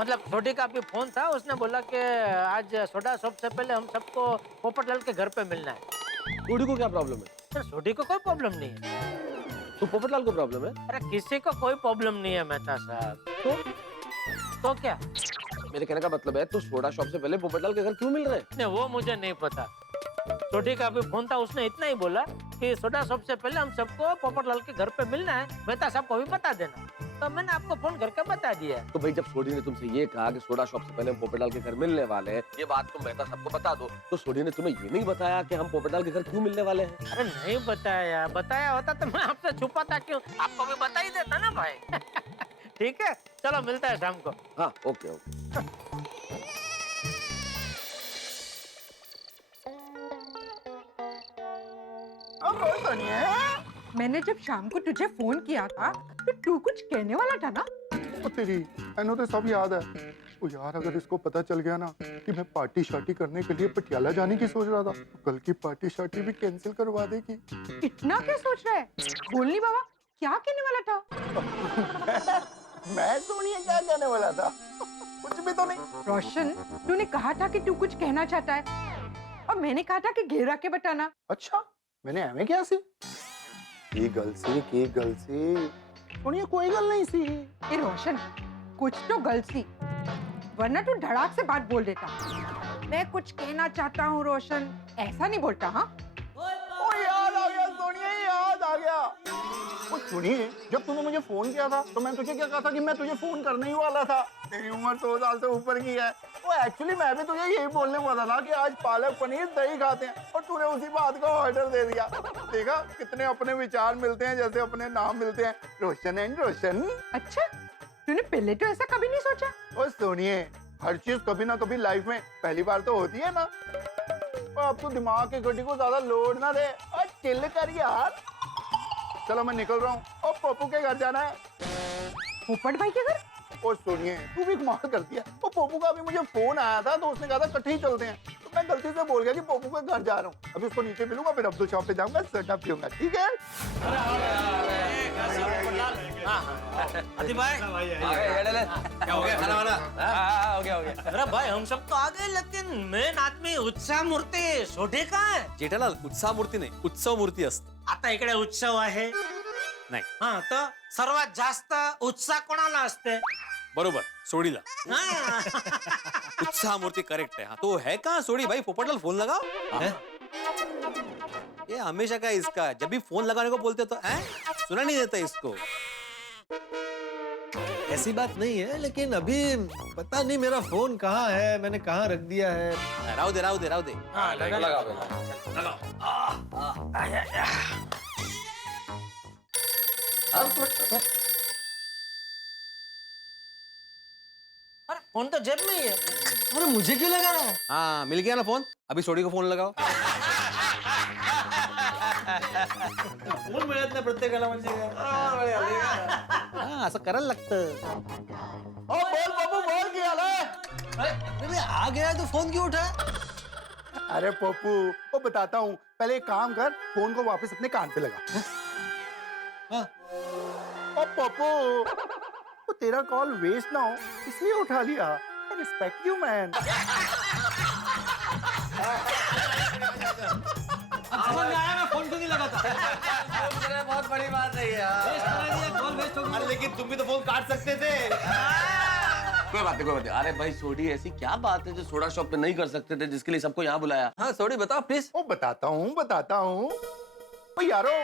मतलब छोटी का भी फोन था, उसने बोला कि आज सोडा शॉप से पहले हम सबको पोपटलाल के घर पे मिलना है। सोडी को क्या प्रॉब्लम है? सर छोटी को कोई प्रॉब्लम नहीं है। तो पोपटलाल को प्रॉब्लम है? अरे किसी को कोई प्रॉब्लम नहीं है मेहता साहब। तो क्या? मेरे कहने का मतलब है तो सोडा शॉप से पहले पोपटलाल के घर क्यों मिल रहे हैं? नहीं, वो मुझे नहीं पता। छोटी का भी फोन था, उसने इतना ही बोला कि सोडा शॉप से पहले हम सबको पोपटलाल के घर पे मिलना है, मेहता साहब को भी बता देना। तो मैंने आपको फोन करके बता दिया। तो भाई, जब सोडी ने तुमसे ये कहा कि सोडा शॉप से पहले हम पोपटलाल के घर मिलने वाले हैं, ये बात तुम मेहता साहब को बता दो, तो सोडी ने तुम्हें ये नहीं बताया कि हम पोपटलाल के घर क्यों मिलने वाले हैं? अरे नहीं बताया, बताया होता तो मैं आपसे छुपाता क्यों, आपको भी बता ही देता ना भाई। ठीक है, चलो मिलता है शाम को। हाँ, ओके ओके। मैंने जब शाम को तुझे फोन किया था तो तू कुछ कहने वाला था ना? ओ तेरी, एनो तो सब याद है। ओ यार, अगर इसको पता चल गया ना कि मैं पार्टी शार्टी करने के लिए पटियाला जाने की सोच रहा था, तो कल की पार्टी शार्टी भी कैंसिल करवा देगी। इतना क्या सोच रहा है? बोलनी बाबा, क्या कहने वाला था? मैं सोनिया क्या कहने वाला था? कुछ भी तो नहीं। रोशन, तूने कहा था कि तू कुछ कहना चाहता है। और मैंने कहा था कि घेर आके बताना। अच्छा मैंने एवं क्या सी की गल सी सोनिया कोई गल नहीं सी। ये रोशन कुछ तो गल सी, वरना तू धड़ाक से बात बोल देता। मैं कुछ कहना चाहता हूँ रोशन, ऐसा नहीं बोलता। हाँ ओ याद आ गया सोनिया, याद आ गया। ओ सुनिए, जब तूने मुझे फोन किया था तो मैं तुझे क्या कहा था कि मैं तुझे फोन करने ही वाला था। तेरी उम्र 100 साल से ऊपर की है। वो एक्चुअली मैं भी तुझे यही बोलने वाला था कि आज पालक पनीर दही खाते हैं, और तूने उसी बात का ऑर्डर दे दिया। देखा कितने अपने विचार मिलते हैं, जैसे अपने नाम मिलते हैं, रोशन एंड रोशन। अच्छा, तूने पहले तो ऐसा कभी नहीं सोचा? ओ सुनिए, हर चीज कभी ना कभी लाइफ में पहली बार तो होती है ना। और अब तो दिमाग की गड्डी को ज्यादा लोड ना दे और चिल कर यार। चलो मैं निकल रहा हूँ, और पप्पू के घर जाना है। पोपट भाई के घर? और सुनिए, तू भी कमाल करती है। वो पप्पू का अभी मुझे फोन आया था, तो उसने कहा था इकट्ठे ही चलते हैं, तो मैं गलती से बोल गया कि पप्पू के घर जा रहा हूँ। अभी उसको नीचे मिलूंगा, फिर अब्दुल शॉप पे जाऊंगा, सोडा पीऊंगा, ठीक है? अति भाई क्या हो गया, खाना वाना? हो गया अरे भाई हम सब तो आ गए, लेकिन मेन आदमी उत्साह मूर्ती सोढे कहाँ है? जेठालाल, उत्साह मूर्ती नाही, उत्सव मूर्ती असते. आता इकडे उत्सव आहे नाही. हा, तर सर्वात जास्त उत्साह कोणाला असते? बरोबर, सोडीला. हा. उत्साह मूर्ति करेक्ट है. हाँ, तो है कहाँ सोडी भाई? पोपटलाल फोन लगाओ. हैं? ये हमेशा का इसका, जब भी फोन लगाने को बोलते तो सुना नहीं देता इसको. ऐसी बात नहीं है, लेकिन अभी पता नहीं मेरा फोन कहाँ है, मैंने कहाँ रख दिया है। राव दे, राव दे, राव दे. हाँ, लगा। अरे फोन तो जेब में ही है. अरे मुझे क्यों लगा रहा है? हाँ, मिल गया ना फोन. अभी सोडी को फोन लगाओ. फोन मिळत नाही प्रत्येकाला म्हणजे. हाँ, असं करायला लागतं. ओ बोल पप्पू, बोल क्या हाल है? अरे आ गया तो फोन क्यों उठा? अरे पप्पू, वो बताता हूँ, पहले एक काम कर, फोन को वापस अपने कान पे लगा. हाँ. ओ पप्पू, वो तेरा कॉल वेस्ट ना हो इसलिए उठा लिया. Respect you man. मैं फोन क्यों नहीं लगाता? बहुत बड़ी बात है यार. अरे लेकिन तुम भी तो फोन काट सकते थे. कोई बात नहीं. अरे भाई सोडी, ऐसी क्या बात है जो सोडा शॉप पे नहीं कर सकते थे, जिसके लिए सबको यहाँ बुलाया? हाँ सोडी, बताओ प्लीज. ओ बताता हूँ. ओ यारो,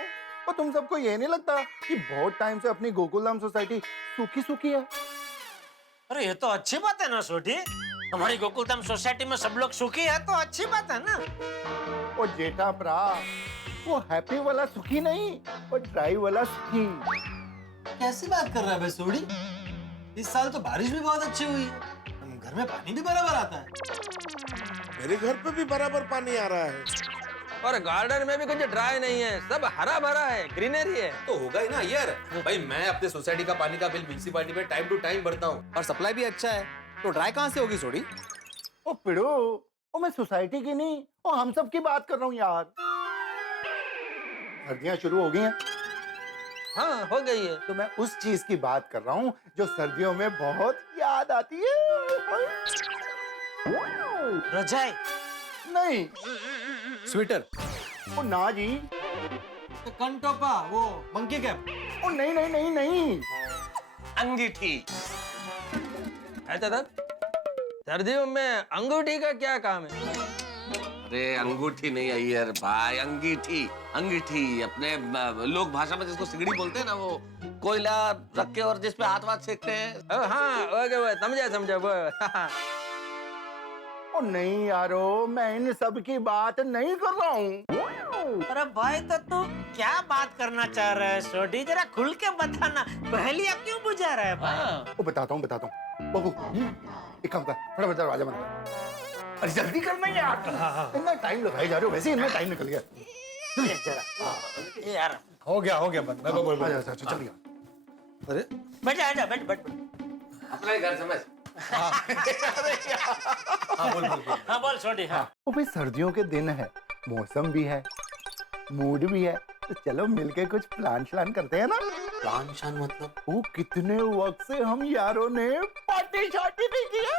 वो तुम सबको ये नहीं लगता कि बहुत टाइम से अपनी गोकुलधाम सोसाइटी सूखी है? अरे ये तो अच्छी बात है ना सोढी. हमारी गोकुलधाम सोसाइटी में सब लोग सुखी है तो अच्छी बात है ना. ओ जेठा प्रा, वो हैप्पी वाला सुखी नहीं, वो ड्राई वाला सुखी. कैसी बात कर रहा है भाई सोडी? इस साल तो बारिश भी बहुत अच्छी हुई है, घर में पानी भी बराबर आता है. मेरे घर पे भी बराबर पानी आ रहा है, और गार्डन में भी कुछ ड्राई नहीं है, सब हरा भरा है, ग्रीनरी है. तो होगा ही ना यार. भाई मैं अपने सोसाइटी का पानी का बिल म्युनिसिपैलिटी में टाइम टू टाइम भरता हूँ, और सप्लाई भी अच्छा है, तो ड्राई कहाँ से होगी सोडी? ओ पिड़ो, ओ मैं सोसाइटी की नहीं, ओ हम सब की बात कर रहा हूँ यार. सर्दियाँ शुरू हो गई हैं. हाँ हो गई है. तो मैं उस चीज की बात कर रहा हूँ जो सर्दियों में बहुत याद आती है. रजाई? नहीं. स्वेटर? ओ ना जी. कंटोपा, वो मंकी कैप. ओ नहीं. अंगीठी. सर्दियों में अंगूठी का क्या काम है? अरे अंगूठी नहीं है यार भाई, अंगीठी. अपने लोग भाषा में जिसको सिगड़ी बोलते हैं ना, वो कोयला रख के और जिसपे हाथ सेकते हैं. हाँ ओके, समझा वो. ओ नहीं यारो, मैं इन सब की बात नहीं कर रहा हूँ. अरे भाई तो तू क्या बात करना चाह रहा है सोडी? जरा खुल के बताना, पहेलियां क्यों बुझा रहा है भाई? ओ बताता हूँ. बाबू, एक काम कर, फटाफट दरवाजा बंद कर. अरे जल्दी करना यार, इतना टाइम लगाई जा रहे हो, वैसे इतना टाइम निकल गया. यार हो गया बंद. मैं बोल. अच्छा चल गया. अरे बैठ. अपना घर समझ. हाँ बोल सोडी. हाँ ओ भाई, सर्दियों के दिन है, मौसम भी है, मूड भी है, तो चलो मिलके कुछ प्लान श्लान करते हैं ना. प्लान शान मतलब? वो कितने वक्त से हम यारों ने पार्टी शार्टी नहीं किया.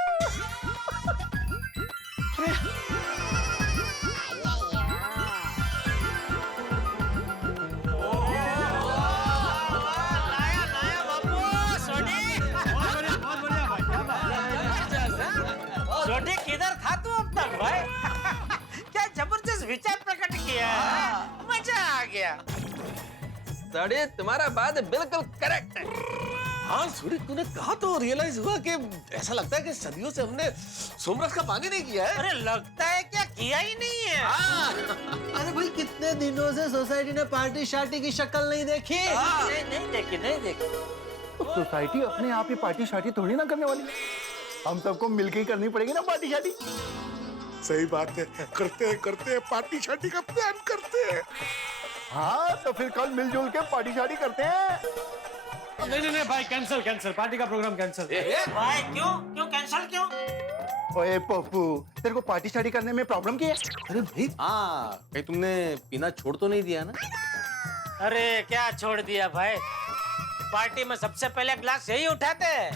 बात भाई। क्या जबरदस्त विचार प्रकट किया है, मजा आ गया। साड़े तुम्हारा बात बिल्कुल करेक्ट है। हाँ सूरी, तूने कहा तो रियलाइज हुआ कि ऐसा लगता है कि सदियों से हमने सोमरस का पानी नहीं किया है। अरे लगता है क्या किया ही नहीं है। अरे भाई कितने दिनों से सोसाइटी ने पार्टी शार्टी की शक्ल नहीं देखी। नहीं देखी, नहीं देखी। सोसाइटी अपने आप ही पार्टी शार्टी थोड़ी ना करने वाली, हम सबको मिलके ही करनी पड़ेगी ना पार्टी शार्टी। सही बात है, करते हैं पार्टी शार्टी का प्लान करते हैं। हाँ तो फिर कल मिलजुल के पार्टी शार्टी करते हैं। नहीं भाई, कैंसिल, पार्टी का प्रोग्राम कैंसिल। भाई क्यों कैंसिल क्यों? ओए पप्पू, तेरे को पार्टी शार्टी करने में प्रॉब्लम क्या है? अरे भाई हाँ, कहीं तुमने पीना छोड़ तो नहीं दिया ना? अरे क्या छोड़ दिया भाई, पार्टी में सबसे पहले ग्लास यही उठाते हैं।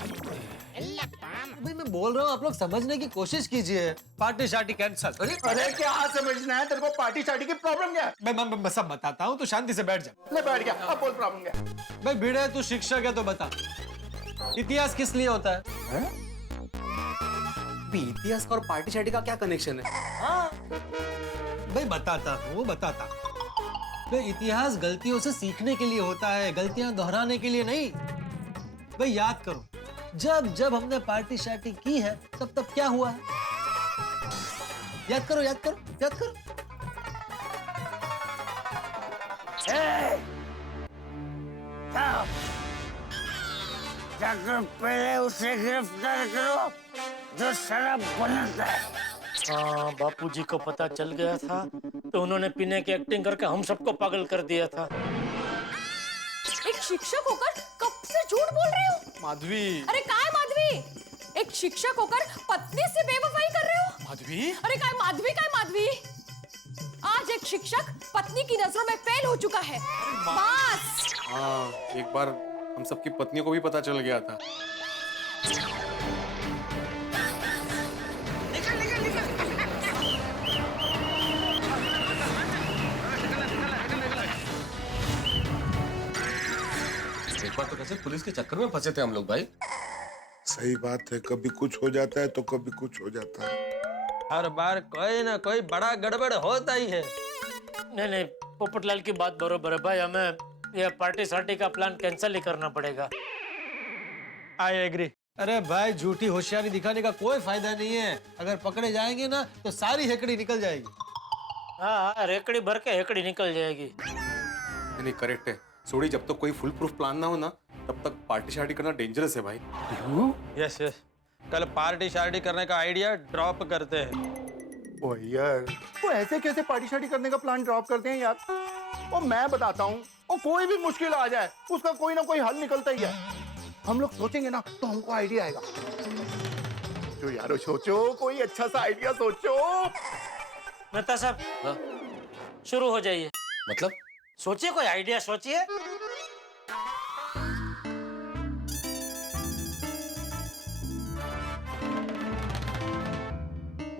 भाई मैं बोल रहा हूँ आप लोग समझने की कोशिश कीजिए, पार्टी शार्टी कैंसिल। अरे क्या समझना है तेरे को, पार्टी शार्टी की प्रॉब्लम क्या है? मैं सब बताता हूँ, तो शांति से बैठ जा। ले बैठ गया, अब बोल प्रॉब्लम क्या है? भाई भिड़े, तू शिक्षक है तो बता, इतिहास किस लिए होता है? इतिहास और पार्टी शार्टी का क्या कनेक्शन है? हाँ भाई बताता हूँ। भाई इतिहास गलतियों से सीखने के लिए होता है, गलतियां दोहराने के लिए नहीं। भाई याद करो, जब हमने पार्टी शार्टी की है तब क्या हुआ है? याद करो। जाकर पहले उसे गिरफ्तार करो जो शराब बनाता है। हाँ, बापूजी को पता चल गया था तो उन्होंने पीने की एक्टिंग करके हम सबको पागल कर दिया था। एक शिक्षक होकर कब से झूठ बोल रहे हो? माधवी। अरे काय माधवी, एक शिक्षक होकर पत्नी से बेवफाई कर रहे हो? माधवी? अरे काय माधवी, आज एक शिक्षक पत्नी की नजरों में फेल हो चुका है। बस। हाँ, एक बार हम सबकी पत्नियों को भी पता चल गया था। एक बार तो कैसे पुलिस के चक्कर में फंसे थे हम लोग भाई। सही बात है, कभी कुछ हो जाता है तो कभी कुछ हो जाता है। हर बार कोई ना कोई बड़ा गड़बड़ होता ही है। नहीं, पोपटलाल की बात बरोबर है भाई, हमें ये पार्टी शार्टी का प्लान कैंसिल ही करना पड़ेगा। I agree. अरे भाई झूठी होशियारी दिखाने का कोई फायदा नहीं है, अगर पकड़े जाएंगे ना तो सारी हेकड़ी निकल जाएगी। हाँ, रेकड़ी भर के हेकड़ी निकल जाएगी। नहीं, करेक्ट है सोडी, जब तक कोई फुल प्रूफ प्लान ना हो ना तब तक पार्टी शार्टी करना डेंजरस है भाई। यस, कल पार्टी शार्टी करने का आइडिया ड्रॉप करते हैं। ओ यार, वो ऐसे कैसे पार्टी शार्टी करने का प्लान ड्रॉप करते हैं यार? और मैं बताता हूँ, वो कोई भी मुश्किल आ जाए उसका कोई ना कोई हल निकलता ही है। हम लोग सोचेंगे ना तो हमको आइडिया आएगा। तो यारो सोचो, कोई अच्छा सा आइडिया सोचो। मेहता साहब, हाँ? शुरू हो जाइए। मतलब सोचिए, कोई आइडिया सोचिए।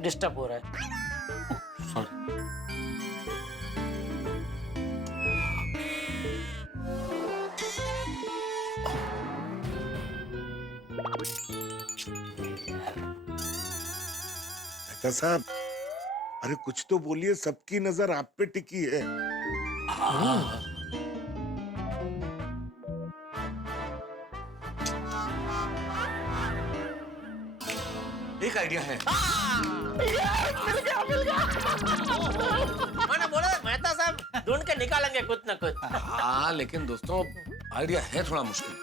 डिस्टर्ब हो रहा है। मेहता साहब, अरे कुछ तो बोलिए, सबकी नजर आप पे टिकी है। एक आइडिया है। मैंने बोला मेहता साहब ढूंढ के निकालेंगे कुछ ना कुछ। हाँ लेकिन दोस्तों आइडिया है थोड़ा मुश्किल।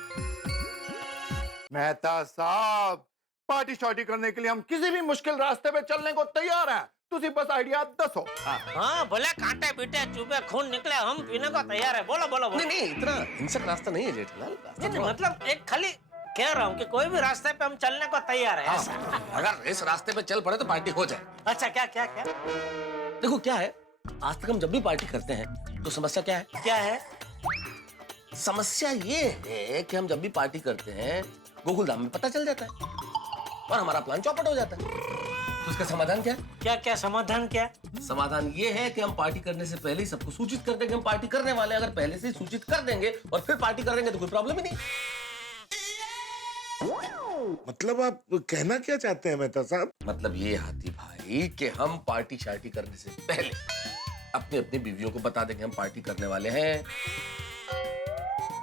मेहता साहब, पार्टी शार्टी करने के लिए हम किसी भी मुश्किल रास्ते पे चलने को तैयार हैं। तुसी बस आइडिया दसो। हाँ, भले कांटे बीटे चुभे खून निकले, हम पीने को तैयार है। बोलो। नहीं, इतना हिंसक रास्ता नहीं है जेठालाल। नहीं, मतलब एक खाली कह रहा हूँ कि कोई भी रास्ते पे हम चलने को तैयार है। हाँ, अगर इस रास्ते पे चल पड़े तो पार्टी हो जाए। अच्छा, क्या? देखो क्या है, आज तक हम जब भी पार्टी करते हैं तो समस्या क्या है? समस्या ये है कि हम जब भी पार्टी करते हैं गोकुलधाम में पता चल जाता है और हमारा प्लान चौपट हो जाता है। तो उसका समाधान क्या है? क्या समाधान क्या? समाधान ये है कि हम पार्टी करने से पहले ही सबको सूचित कर देंगे हम पार्टी करने वाले हैं। अगर पहले से ही सूचित कर देंगे और फिर पार्टी कर देंगे तो कोई प्रॉब्लम ही नहीं। मतलब आप कहना क्या चाहते हैं मेहता साहब? मतलब ये हाथी भाई कि हम पार्टी शार्टी करने से पहले अपनी अपनी बीवियों को बता देंगे हम पार्टी करने वाले हैं,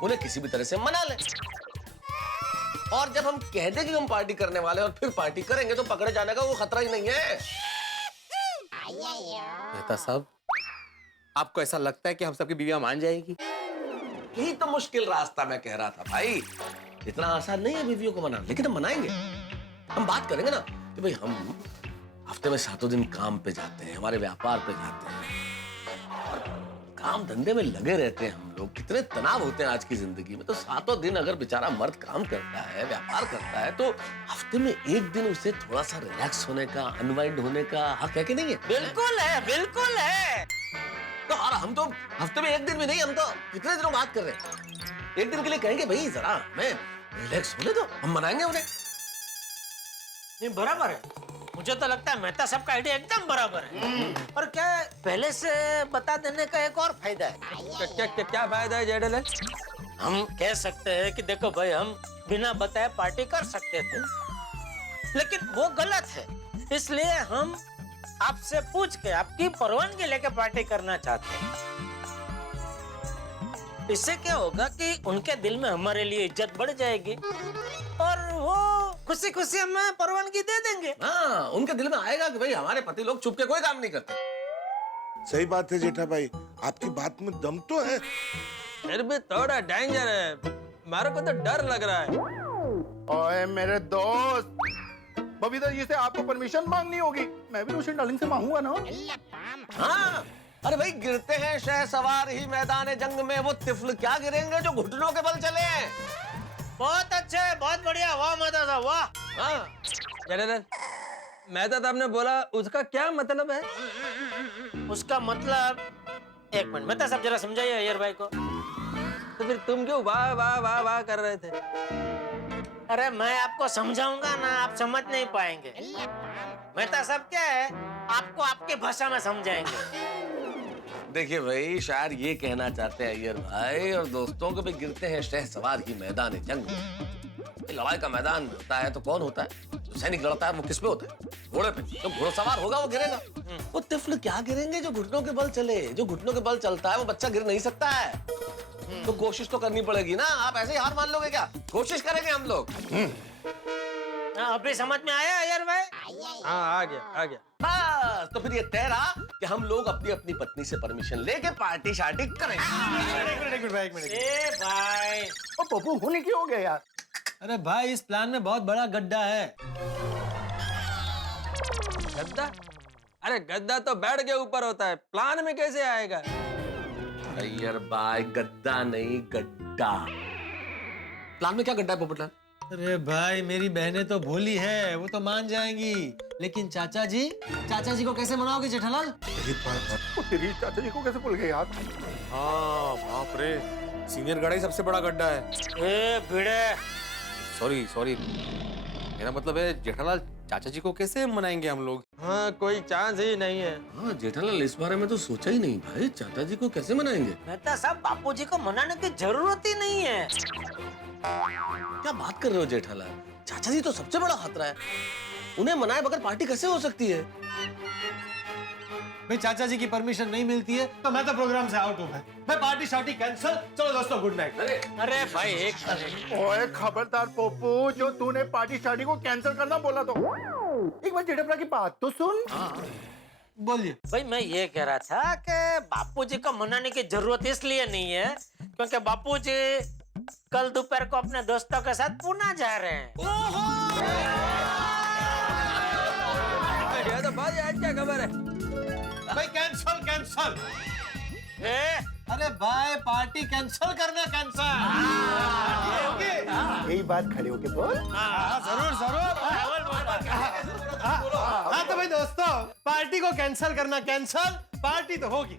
उन्हें किसी भी तरह से मना लें, और जब हम कह दें कि हम पार्टी करने वाले हैं और फिर पार्टी करेंगे तो पकड़े जाने का वो खतरा ही नहीं है। मेहता साहब, आपको ऐसा लगता है कि हम सबकी बीवियां मान जाएगी? यही तो मुश्किल रास्ता मैं कह रहा था भाई, इतना आसान नहीं है बीवियों को मनाना, लेकिन हम मनाएंगे। हम बात करेंगे ना कि भाई हम हफ्ते में 7 दिन काम पे जाते हैं, हमारे व्यापार पे जाते हैं और काम धंधे में लगे रहते हैं हम लोग, कितने तनाव होते हैं आज की जिंदगी में, तो 7 दिन अगर बेचारा मर्द काम करता है, व्यापार करता है, तो हफ्ते में 1 दिन उसे थोड़ा सा रिलैक्स होने का, अनवाइंड होने का हक है कि नहीं है? बिल्कुल है, बिल्कुल है। तो और हम तो हफ्ते में 1 दिन भी नहीं, हम तो कितने दिनों बात कर रहे हैं, 1 दिन के लिए कहेंगे भाई जरा मैं रिलैक्स होने दो, हम मनाएंगे उन्हें। नहीं, बराबर है, मुझे तो लगता है मेहता साहब का आइडिया एकदम बराबर है। और क्या है, पहले से बता देने का एक और फायदा है। क्या फायदा है जेठालाल? हम कह सकते हैं कि देखो भाई, हम बिना बताए पार्टी कर सकते थे, लेकिन वो गलत है, इसलिए हम आपसे पूछ के आपकी परवानगी लेके पार्टी करना चाहते हैं। इससे क्या होगा कि उनके दिल में हमारे लिए इज्जत बढ़ जाएगी और वो खुशी खुशी हमें परवानगी दे देंगे। हाँ, उनके दिल में आएगा कि भाई हमारे पति लोग छुप के कोई काम नहीं करते। सही बात है जेठा भाई, आपकी बात में दम तो है। फिर भी थोड़ा डेंजर है, मेरे को तो डर लग रहा है। ओए मेरे दोस्त, बबीता जी से आपको परमिशन मांगनी होगी, मैं भी रोशन डार्लिंग से मांगूंगा ना। हाँ, अरे भाई गिरते हैं शहसवार ही मैदान जंग में, वो तिफल क्या गिरेंगे जो घुटनों के बल चले हैं। बहुत अच्छे, बहुत बढ़िया, वाह मेहता साहब वाह। हाँ, जेठालाल, मेहता साहब ने बोला, उसका क्या मतलब है? उसका मतलब, एक मिनट मेहता साहब जरा समझाइए अय्यर भाई को। तो फिर तुम क्यों वाह वाह वाह वाह कर रहे थे? अरे मैं आपको समझाऊंगा ना, आप समझ नहीं पाएंगे। मेहता साहब क्या है, आपको आपकी भाषा में समझाएंगे। देखिए भाई, शायर ये कहना चाहते हैं अय्यर भाई और दोस्तों को भी गिरते हैं शहसवार ही मैदान जंग में। लड़ाई का मैदान होता है तो कौन होता है? जो सैनिक लड़ता है वो किस पे होता है? घोड़े पे। जो घोड़सवार होगा वो गिरेगा। वो तिफल क्या गिरेंगे जो घुटनों के बल चले? जो घुटनों के बल चलता है वो बच्चा गिर नहीं सकता है। तो कोशिश तो करनी पड़ेगी ना, आप ऐसे ही हार मान लोगे क्या? कोशिश करेंगे हम लोग। अभी समझ में आया अय्यर भाई? हाँ, आ गया आ गया। बस, तो फिर ये तय रहा कि हम लोग अपनी अपनी पत्नी से परमिशन लेके पार्टी शार्टी करेंगे। एक मिनट। ए भाई, ओ पप्पू, होने क्यों हो गया यार? अरे भाई, इस प्लान में बहुत बड़ा गड्ढा है। गड्ढा? अरे गद्दा तो बेड के ऊपर होता है, प्लान में कैसे आएगा? अय्यर भाई, गद्दा नहीं गड्ढा। प्लान में क्या गड्ढा है पोपटलाल? अरे भाई, मेरी बहनें तो भोली है, वो तो मान जाएंगी, लेकिन चाचा जी को कैसे मनाओगे जेठालाल? तेरी चाचा जी को कैसे भूल गए यार? हाँ बाप रे, सीनियर गड्ढा ही सबसे बड़ा गड्ढा है। ए भिड़े, सॉरी, मेरा मतलब है जेठालाल, चाचा जी को कैसे मनाएंगे हम लोग? हाँ, कोई चांस ही नहीं है। हाँ जेठालाल, इस बारे में तो सोचा ही नहीं भाई, चाचा जी को कैसे मनाएंगे? मेहता साहब, बापू जी को मनाने की जरूरत ही नहीं है। क्या बात कर रहे हो जेठालाल? चाचा जी तो सबसे बड़ा खतरा है, उन्हें मनाए बगैर पार्टी कैसे हो सकती है? भाई, चाचा जी की परमिशन नहीं मिलती है तो मैं तो प्रोग्राम से आउट हूँ। मैं पार्टी शार्टी कैंसिल। चलो दोस्तों, गुड नाइट। अरे भाई, एक ओए खबरदार पप्पू, जो तूने पार्टी शार्टी को कैंसिल करना बोला तो एक बार जेठा की बात तो सुन। बोलिए। भाई, मैं ये कह रहा था कि बापू जी को मनाने की जरूरत इसलिए नहीं है क्योंकि बापू जी कल दोपहर को अपने दोस्तों के साथ पुणे जा रहे हैं। ये तो भाई, आज क्या खबर है? भाई कैंसल। अरे भाई, पार्टी कैंसिल करना, कैंसिल। यही बात खड़े होके बोल। जरूर। हाँ तो भाई दोस्तों, पार्टी को कैंसिल करना, कैंसिल। पार्टी तो होगी।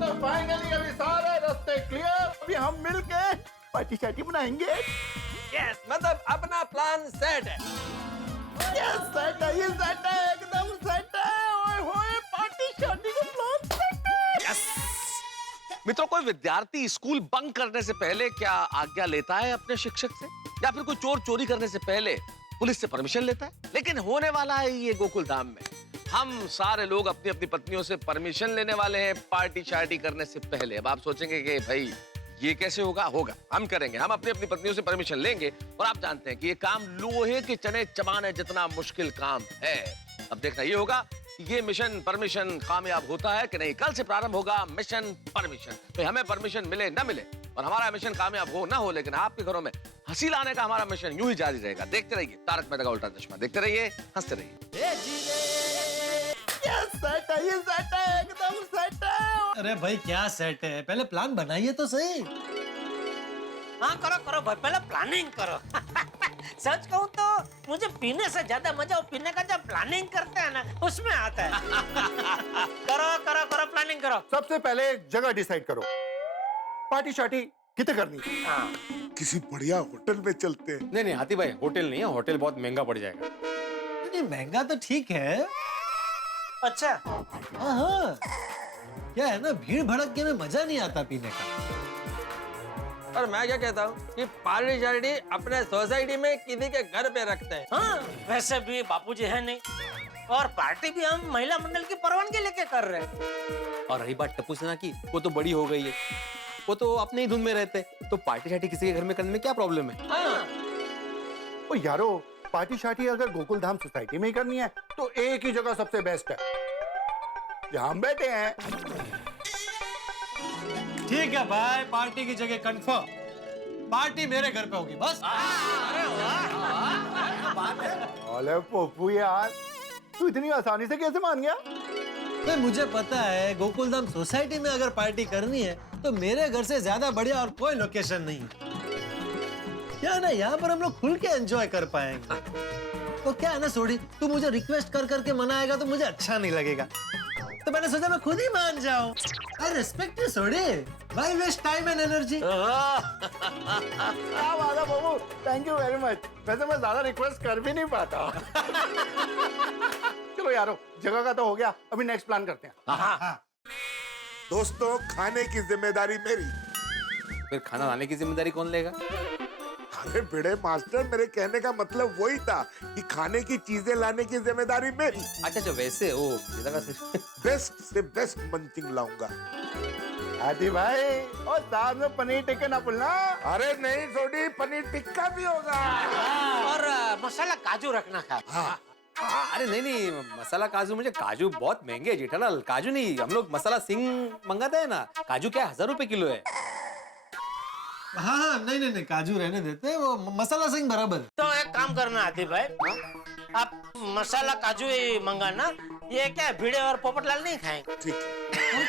तो फाइनली अभी सारे रास्ते क्लियर, अभी हम मिलके पार्टी शार्टी बनाएंगे। यस, मतलब अपना प्लान सेट है। सेट है, ये सेट है, एकदम सेट है। ओए होए, पार्टी शार्टी का प्लान सेट है। मित्रों, कोई विद्यार्थी स्कूल बंक करने से पहले क्या आज्ञा लेता है अपने शिक्षक से, या फिर कोई चोर चोरी करने से पहले पुलिस से परमिशन लेता है? लेकिन होने वाला है ये गोकुल धाम में, हम सारे लोग अपनी अपनी पत्नियों से परमिशन लेने वाले हैं पार्टी शार्टी करने से पहले। अब आप सोचेंगे कि भाई ये कैसे होगा? होगा, हम करेंगे। हम अपनी अपनी पत्नियों से परमिशन लेंगे, और आप जानते हैं कि ये काम लोहे के चने चबाने जितना मुश्किल काम है। अब देखना ये होगा ये मिशन परमिशन कामयाब होता है कि नहीं। कल से प्रारंभ होगा मिशन परमिशन। तो हमें परमिशन मिले ना मिले, और हमारा मिशन कामयाब हो ना हो, लेकिन आपके घरों में हंसी लाने का हमारा मिशन यूं ही जारी रहेगा। देखते रहिए तारक मेहता का उल्टा चश्मा, देखते रहिए, हंसते रहिए। एकदम सेट है। अरे भाई क्या सेट है, पहले प्लान बनाइए तो सही। हाँ करो करो भाई, पहले प्लानिंग करो। सच कहूँ तो मुझे पीने से ज्यादा मजा वो पीने का जब प्लानिंग करते हैं ना उसमें आता है। करो करो करो, प्लानिंग करो। सबसे पहले एक जगह डिसाइड करो, पार्टी शार्टी कितने करनी है? हाँ। किसी बढ़िया होटल में चलते हैं। नहीं नहीं हाथी भाई, होटल नहीं है, होटल बहुत महंगा पड़ जाएगा। नहीं महंगा तो ठीक है। अच्छा हाँ हाँ, क्या है ना, भीड़ भड़क में मजा नहीं आता पीने का। और मैं क्या कहता हूँ कि पार्टी शार्टी अपने सोसाइटी में किसी के घर पे रखते हैं। हाँ, वैसे भी बापूजी है नहीं, और पार्टी भी हम महिला मंडल की परवानगी लेके कर रहे हैं। और रही बात टप्पू सेना की, वो तो बड़ी हो गई है, वो तो अपने ही धुन में रहते, तो पार्टी शार्टी किसी के घर में करने में क्या प्रॉब्लम है? हाँ। ओ यारो, पार्टी शार्टी अगर गोकुल धाम सोसाइटी में ही करनी है तो एक ही जगह सबसे बेस्ट है, जहां हम बैठे हैं। ठीक है भाई, पार्टी की जगह कंफर्म, पार्टी मेरे घर पे होगी बस। अरे पप्पू यार, तू इतनी आसानी से कैसे मान गया? तो मुझे पता है गोकुलधाम सोसाइटी में अगर पार्टी करनी है तो मेरे घर से ज्यादा बढ़िया और कोई लोकेशन नहीं है। क्या ना, यहाँ पर हम लोग खुल के एंजॉय कर पाएंगे। तो क्या है ना सोडी, तू मुझे रिक्वेस्ट कर करके मनाएगा तो मुझे अच्छा नहीं लगेगा, तो मैंने सोचा मैं खुद ही मान जाऊं। I respect you Sodhi, why waste time and energy. क्या बात है बाबू, थैंक यू वेरी मच। वैसे मैं ज्यादा रिक्वेस्ट कर भी नहीं पाता। चलो यारो, जगह का तो हो गया, अभी नेक्स्ट प्लान करते हैं। दोस्तों, खाने की जिम्मेदारी मेरी। फिर खाना लाने की जिम्मेदारी कौन लेगा? अरे भिड़े मास्टर, मेरे कहने का मतलब वही था कि खाने की चीजें लाने की जिम्मेदारी मेरी। अच्छा अच्छा, वैसे ओ बेस्ट से बेस्ट मंचिंग लाऊंगा। हाथी भाई, और साथ में पनीर टिक्का ना भूलना। अरे नहीं सोडी, पनीर टिक्का भी होगा। और मसाला काजू रखना खा। अरे नहीं नहीं, मसाला काजू, मुझे काजू बहुत महंगे है जेठालाल। काजू नहीं, हम लोग मसाला सिंह मंगाते हैं ना, काजू क्या 1000 रुपए किलो है। हाँ हाँ, नहीं नहीं नहीं, काजू रहने देते हैं, वो मसाला सिंह बराबर। तो एक काम करना हाथी भाई, आप मसाला काजू ही मंगाना। ये क्या भिड़े और पोपटलाल नहीं खाएंगे? ठीक है।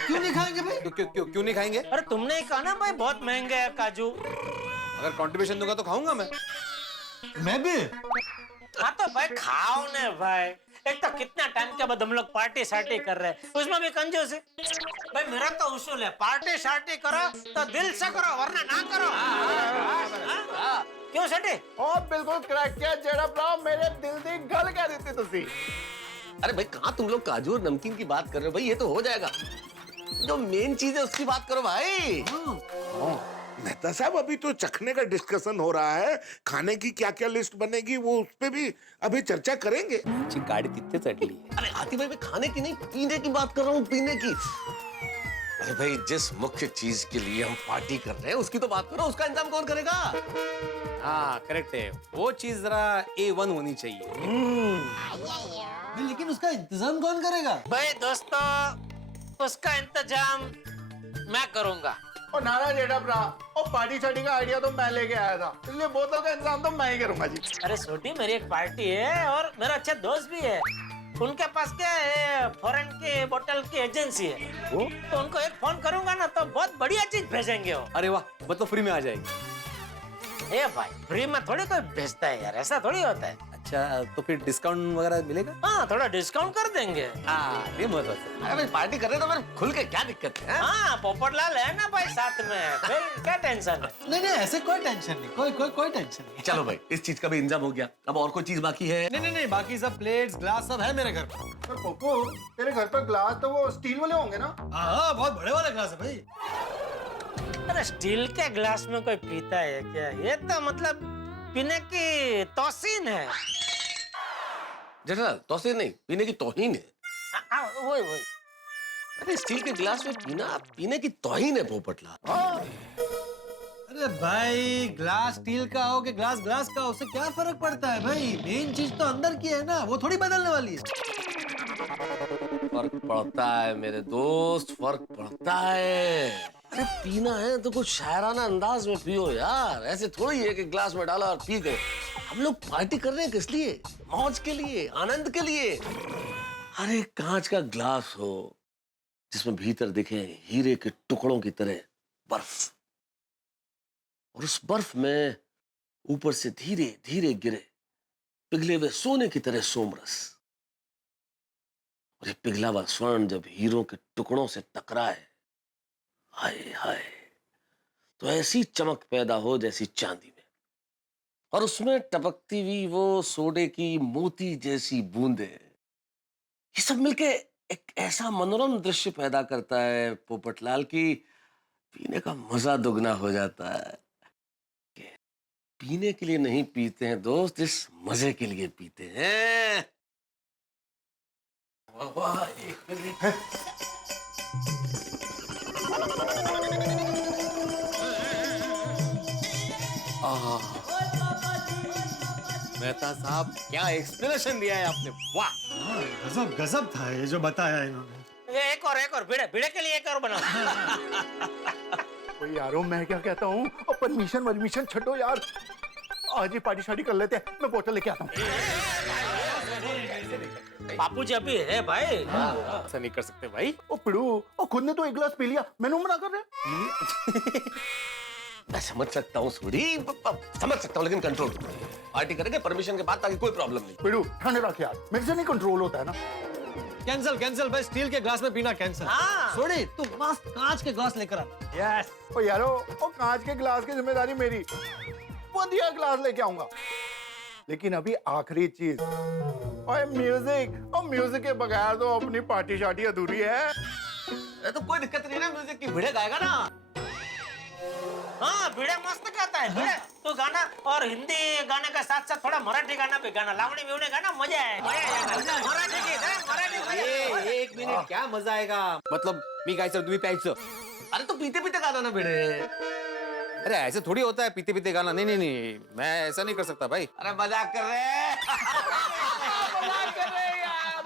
क्यों नहीं खाएंगे भाई? क्यों नहीं खाएंगे? अरे तुमने ही कहा ना भाई बहुत महंगे है काजू। अगर कंट्रीब्यूशन दूंगा तो खाऊंगा मैं भी। हाँ तो भाई खाओ ने भाई, एक तो कितना टाइम के बाद हम लोग पार्टी शार्टी कर रहे हैं, उसमें भी कंजूस है। भाई मेरा तो उसूल है, पार्टी शार्टी करो तो दिल से करो, वरना ना करो। क्यों सेठी? ओ बिल्कुल क्रैक किया जेड़ा ब्रो, मेरे दिल दी गल कह देती तुसी। अरे भाई, कहाँ तुम लोग काजू और नमकीन की बात कर रहे हो? भाई ये तो हो जाएगा, जो मेन चीज है उसकी बात करो भाई। मेहता साहब, अभी तो चखने का डिस्कशन हो रहा है, खाने की क्या क्या लिस्ट बनेगी वो उस पे भी अभी चर्चा करेंगे। गाड़ी कितने चढ़ ली है? अरे हाथी भाई, मैं खाने की नहीं, पीने की बात कर रहा हूँ, पीने की। अरे भाई, जिस मुख्य चीज के लिए हम पार्टी कर रहे हैं उसकी तो बात करो, उसका इंतजाम कौन करेगा? हाँ करेक्ट है, वो चीज जरा A1 होनी चाहिए। लेकिन उसका इंतजाम कौन करेगा? भाई दोस्तों, उसका इंतजाम मैं करूंगा। और नारा जेठा ब्रा, और पार्टी शार्टी का आइडिया तो मैं लेके आया था, इसलिए बोतल का इंतजाम तो मैं ही करूंगा जी। अरे छोटी, मेरी एक पार्टी है और मेरा अच्छा दोस्त भी है, उनके पास क्या है, फॉरेन की बोतल की एजेंसी है। तो उनको एक फोन करूंगा ना तो बहुत बढ़िया चीज भेजेंगे वो। अरे वाह, मतलब फ्री में आ जाएगी। ए भाई, फ्री में थोड़ी कोई भेजता है यार, ऐसा थोड़ी होता है। अच्छा, तो फिर डिस्काउंट वगैरह मिलेगा? हाँ, थोड़ा डिस्काउंट कर देंगे। हाँ, ये महत्व। अरे भाई, पार्टी कर रहे तो फिर खुल के क्या दिक्कत है? हाँ, पोपटलाल है ना भाई साथ में, फिर क्या टेंशन है? नहीं नहीं, ऐसे कोई टेंशन नहीं, कोई टेंशन नहीं। चलो भाई, इस चीज का भी इंतजाम हो गया, अब और कोई चीज बाकी है? नहीं, बाकी सब प्लेट्स ग्लास सब है मेरे घर पे। पप्पू, तेरे घर पर ग्लास तो वो स्टील वाले होंगे ना? हाँ, बहुत बड़े वाले ग्लास है भाई। अरे स्टील के ग्लास में कोई पीता है क्या? ये तो मतलब पीने की तौसीन है। जेठालाल, तौसीन नहीं, पीने की तौहीन है। वही वही। अरे स्टील के गिलास में पीना पीने की तौहीन है पोपटलाल। अरे भाई, ग्लास स्टील का हो कि ग्लास ग्लास का हो, उससे क्या फर्क पड़ता है भाई? मेन चीज तो अंदर की है ना, वो थोड़ी बदलने वाली है। फर्क पड़ता है मेरे दोस्त, फर्क पड़ता है। अरे पीना है तो कुछ शायराना अंदाज में पियो यार, ऐसे थोड़ी है कि ग्लास में डाला और पी गए। हम लोग पार्टी कर रहे हैं किस लिए? मौज के लिए, आनंद के लिए। अरे कांच का ग्लास हो जिसमें भीतर दिखे हीरे के टुकड़ों की तरह बर्फ, और उस बर्फ में ऊपर से धीरे धीरे गिरे पिघले हुए सोने की तरह सोमरस, और ये पिघला हुआ स्वर्ण जब हीरों के टुकड़ों से टकराए, हाय हाय, तो ऐसी चमक पैदा हो जैसी चांदी में, और उसमें टपकती हुई वो सोडे की मोती जैसी बूंदे। ये सब मिलके एक ऐसा मनोरम दृश्य पैदा करता है पोपटलाल की पीने का मजा दुगना हो जाता है। पीने के लिए नहीं पीते हैं दोस्त, इस मजे के लिए पीते हैं। वाह वाह, एक मिनट। मेहता साहब, क्या एक्सप्लेनेशन दिया है आपने, वाह। गजब गजब था ये जो बताया इन्होंने। ये एक और भिड़े भिड़े के लिए एक और बना। ओ यारो, मैं क्या कहता हूँ, और परमिशन छठो यार, आज ही पार्टी शादी कर लेते हैं। मैं बोतल लेके आता हूँ। बापू जी अभी है भाई। ऐसा नहीं कर सकते भाई। ओ पिड़ू, ओ खुद ने तो एक गिलास पी लिया, मैंने मना कर रहे। मैं समझ सकता हूँ सूरी, समझ सकता हूँ, लेकिन कंट्रोल पार्टी करेंगे परमिशन के बाद, ताकि कोई प्रॉब्लम नहीं। पिड़ू ठंडे रख यार, मेरे से नहीं कंट्रोल होता है ना। कैंसिल कैंसिल भाई, स्टील के ग्लास में पीना कैंसिल। सोडी, तू मस्त कांच के ग्लास लेकर आ। यस। ओ यारो, ओ कांच के गिलास की जिम्मेदारी मेरी, वो दिया गिलास लेके आऊंगा। लेकिन अभी आखिरी चीज, ओए म्यूजिक, और म्यूजिक के बगैर तो अपनी पार्टी शादी अधूरी है। तो कोई दिक्कत नहीं ना, म्यूजिक की भिड़े गाएगा ना। हाँ, भिड़े मस्त गाता है भिड़े। तो गाना, और हिंदी गाने के साथ साथ थोड़ा मराठी गाना भी गाना, लावणी बिवणी गाना, मजा है। मराठी गीत है, मराठी। एक मिनिट, क्या मजा आएगा? मतलब मी गायचं तुम्ही प्यायचं? अरे तो पीते पीते गाना ना भिड़े। अरे ऐसे थोड़ी होता है पीते पीते गाना। नहीं नहीं नहीं, मैं ऐसा नहीं कर सकता भाई। अरे मजाक कर रहे हैं। मजाक कर रहे हैं यार।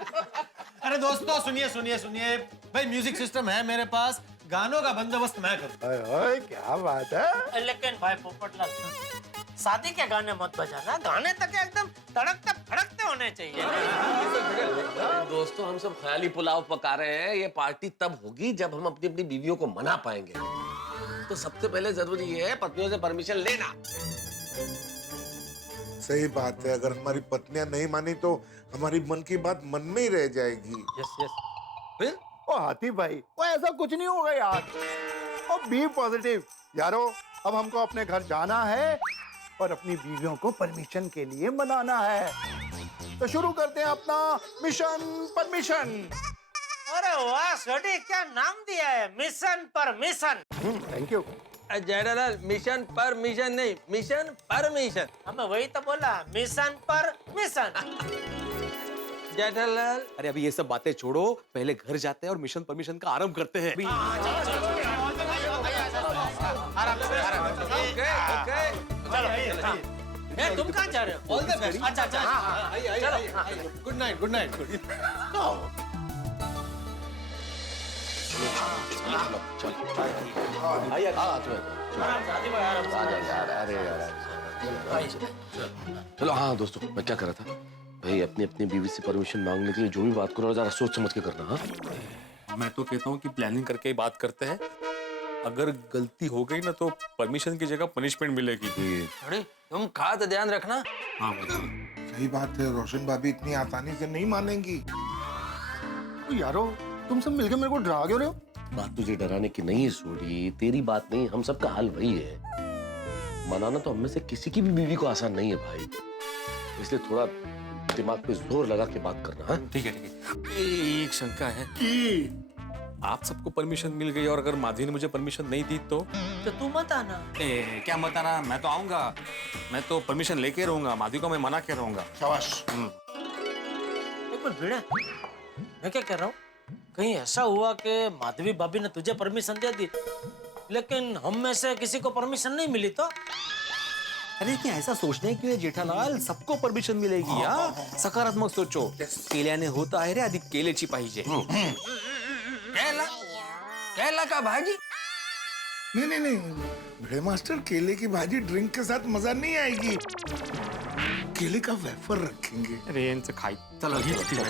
अरे दोस्तों, सुनिए सुनिए सुनिए भाई, म्यूजिक सिस्टम है मेरे पास, गानों का बंदोबस्त मैं करूँ। ओए क्या बात है। लेकिन भाई पोपटलाल, शादी के गाने मत बजाना, गाने तक एकदम तड़कते फड़कते होने चाहिए। दोस्तों, हम सब ख्याली पुलाव पका रहे हैं। ये पार्टी तब होगी जब हम अपनी अपनी बीवियों को मना पाएंगे। तो सबसे पहले जरूरी है पत्नियों से परमिशन लेना। सही बात है, अगर हमारी पत्नियां नहीं मानी तो हमारी मन की बात मन में ही रह जाएगी। Yes yes. फिर ओ हाथी भाई, वो ऐसा कुछ नहीं होगा यार। ओ बी पॉजिटिव यारो। अब हमको अपने घर जाना है और अपनी बीवियों को परमिशन के लिए मनाना है। तो शुरू करते हैं अपना मिशन परमिशन। अरे वाह सोडी, क्या नाम दिया है, mission permission. Thank you. Jethalal, mission पर मिशन नहीं, मिशन परमिशन। हमें वही तो बोला, मिशन परमिशन। जेठालाल, अरे अभी ये सब बातें छोड़ो, पहले घर जाते हैं और मिशन परमिशन का आरंभ करते हैं। चलो तुम कहाँ जा रहे हो? All the best. अच्छा अच्छा, चलो गुड नाइट गुड नाइट। चलो। हाँ दोस्तों, मैं क्या कर रहा था भाई, अपनी अपनी बीवी से परमिशन मांगने के लिए जो भी बात करो जरा सोच समझ के करना। हाँ, मैं तो कहता हूँ कि प्लानिंग करके ही बात करते हैं। अगर गलती हो गई ना तो परमिशन की जगह पनिशमेंट मिलेगी। अरे तुम खास ध्यान रखना। हाँ सही बात है, रोशन भाभी इतनी आसानी से नहीं मानेंगी। यारो, तुम सब मिलकर मेरे को डरा क्यों रहे हो? बात तुझे डराने की नहीं है सूरी, तेरी बात नहीं, हम सबका हाल वही है। मनाना तो हम में से किसी की भी बीवी को आसान नहीं है भाई, इसलिए थोड़ा दिमाग पे जोर लगा के बात करना। हाँ ठीक है ठीक है। एक शंका है, आप सबको परमिशन मिल गई और अगर माधवी ने मुझे परमिशन नहीं दी तो तू मत आना। क्या मत आना, मैं तो आऊंगा, मैं तो परमिशन लेके रहूंगा, माधवी को मैं मना के रहूंगा। शाबाश। एक मिनट भिड़े, मैं क्या कह रहा हूँ, कहीं ऐसा हुआ कि माधवी भाभी ने तुझे परमिशन दे दी लेकिन हम में से किसी को परमिशन नहीं मिली तो? अरे क्या ऐसा सोचने क्यों है जेठालाल, सबको परमिशन मिलेगी यार, सकारात्मक सोचो। केल्याने होता है रे आधी केलेची पाहिजे। केला केला का भाजी? नहीं, भिड़े मास्टर, केले की भाजी ड्रिंक के साथ मजा नहीं आएगी। केले का वेफर रखेंगे। अरे इनसे खाई, चलो चलो।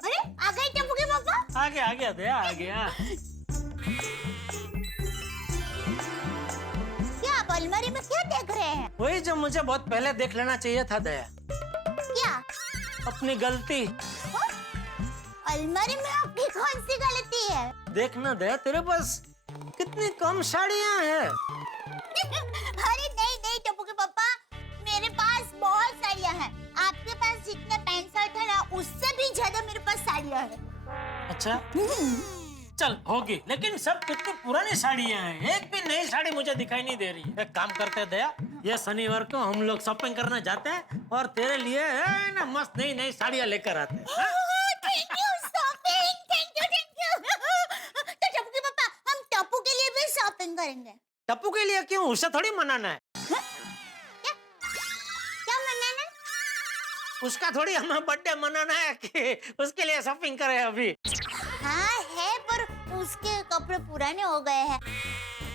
अरे आ गए टप्पू के पापा। आ गया दया, आ गया। क्या आप अलमारी में क्या देख रहे हैं? वही जो मुझे बहुत पहले देख लेना चाहिए था दया, क्या? अपनी गलती। अलमारी में आपकी कौन सी गलती है? देखना दया, तेरे पास कितनी कम साड़ियाँ हैं। अरे नहीं टप्पू के पापा, मेरे पास बहुत साड़ियाँ हैं। आपके पास जितने पैंट शर्ट है ना, उससे भी ज्यादा मेरे पास साड़ियाँ हैं। अच्छा चल होगी, लेकिन सब कितनी पुरानी साड़ियाँ हैं, एक भी नई साड़ी मुझे दिखाई नहीं दे रही। एक काम करते हैं दया, ये शनिवार को हम लोग शॉपिंग करने जाते हैं और तेरे लिए है ना मस्त नई साड़ियाँ लेकर आते हैं। Thank you shopping, thank you. तो टप्पू के पापा, हम टप्पू के लिए भी शॉपिंग करेंगे। टप्पू के लिए क्यों, उसे थोड़ी मनाना है। क्या मनाना? उसका थोड़ी हमें बर्थडे मनाना है कि उसके लिए शॉपिंग करें अभी। हाँ है, पर उसके कपड़े पुराने हो गए हैं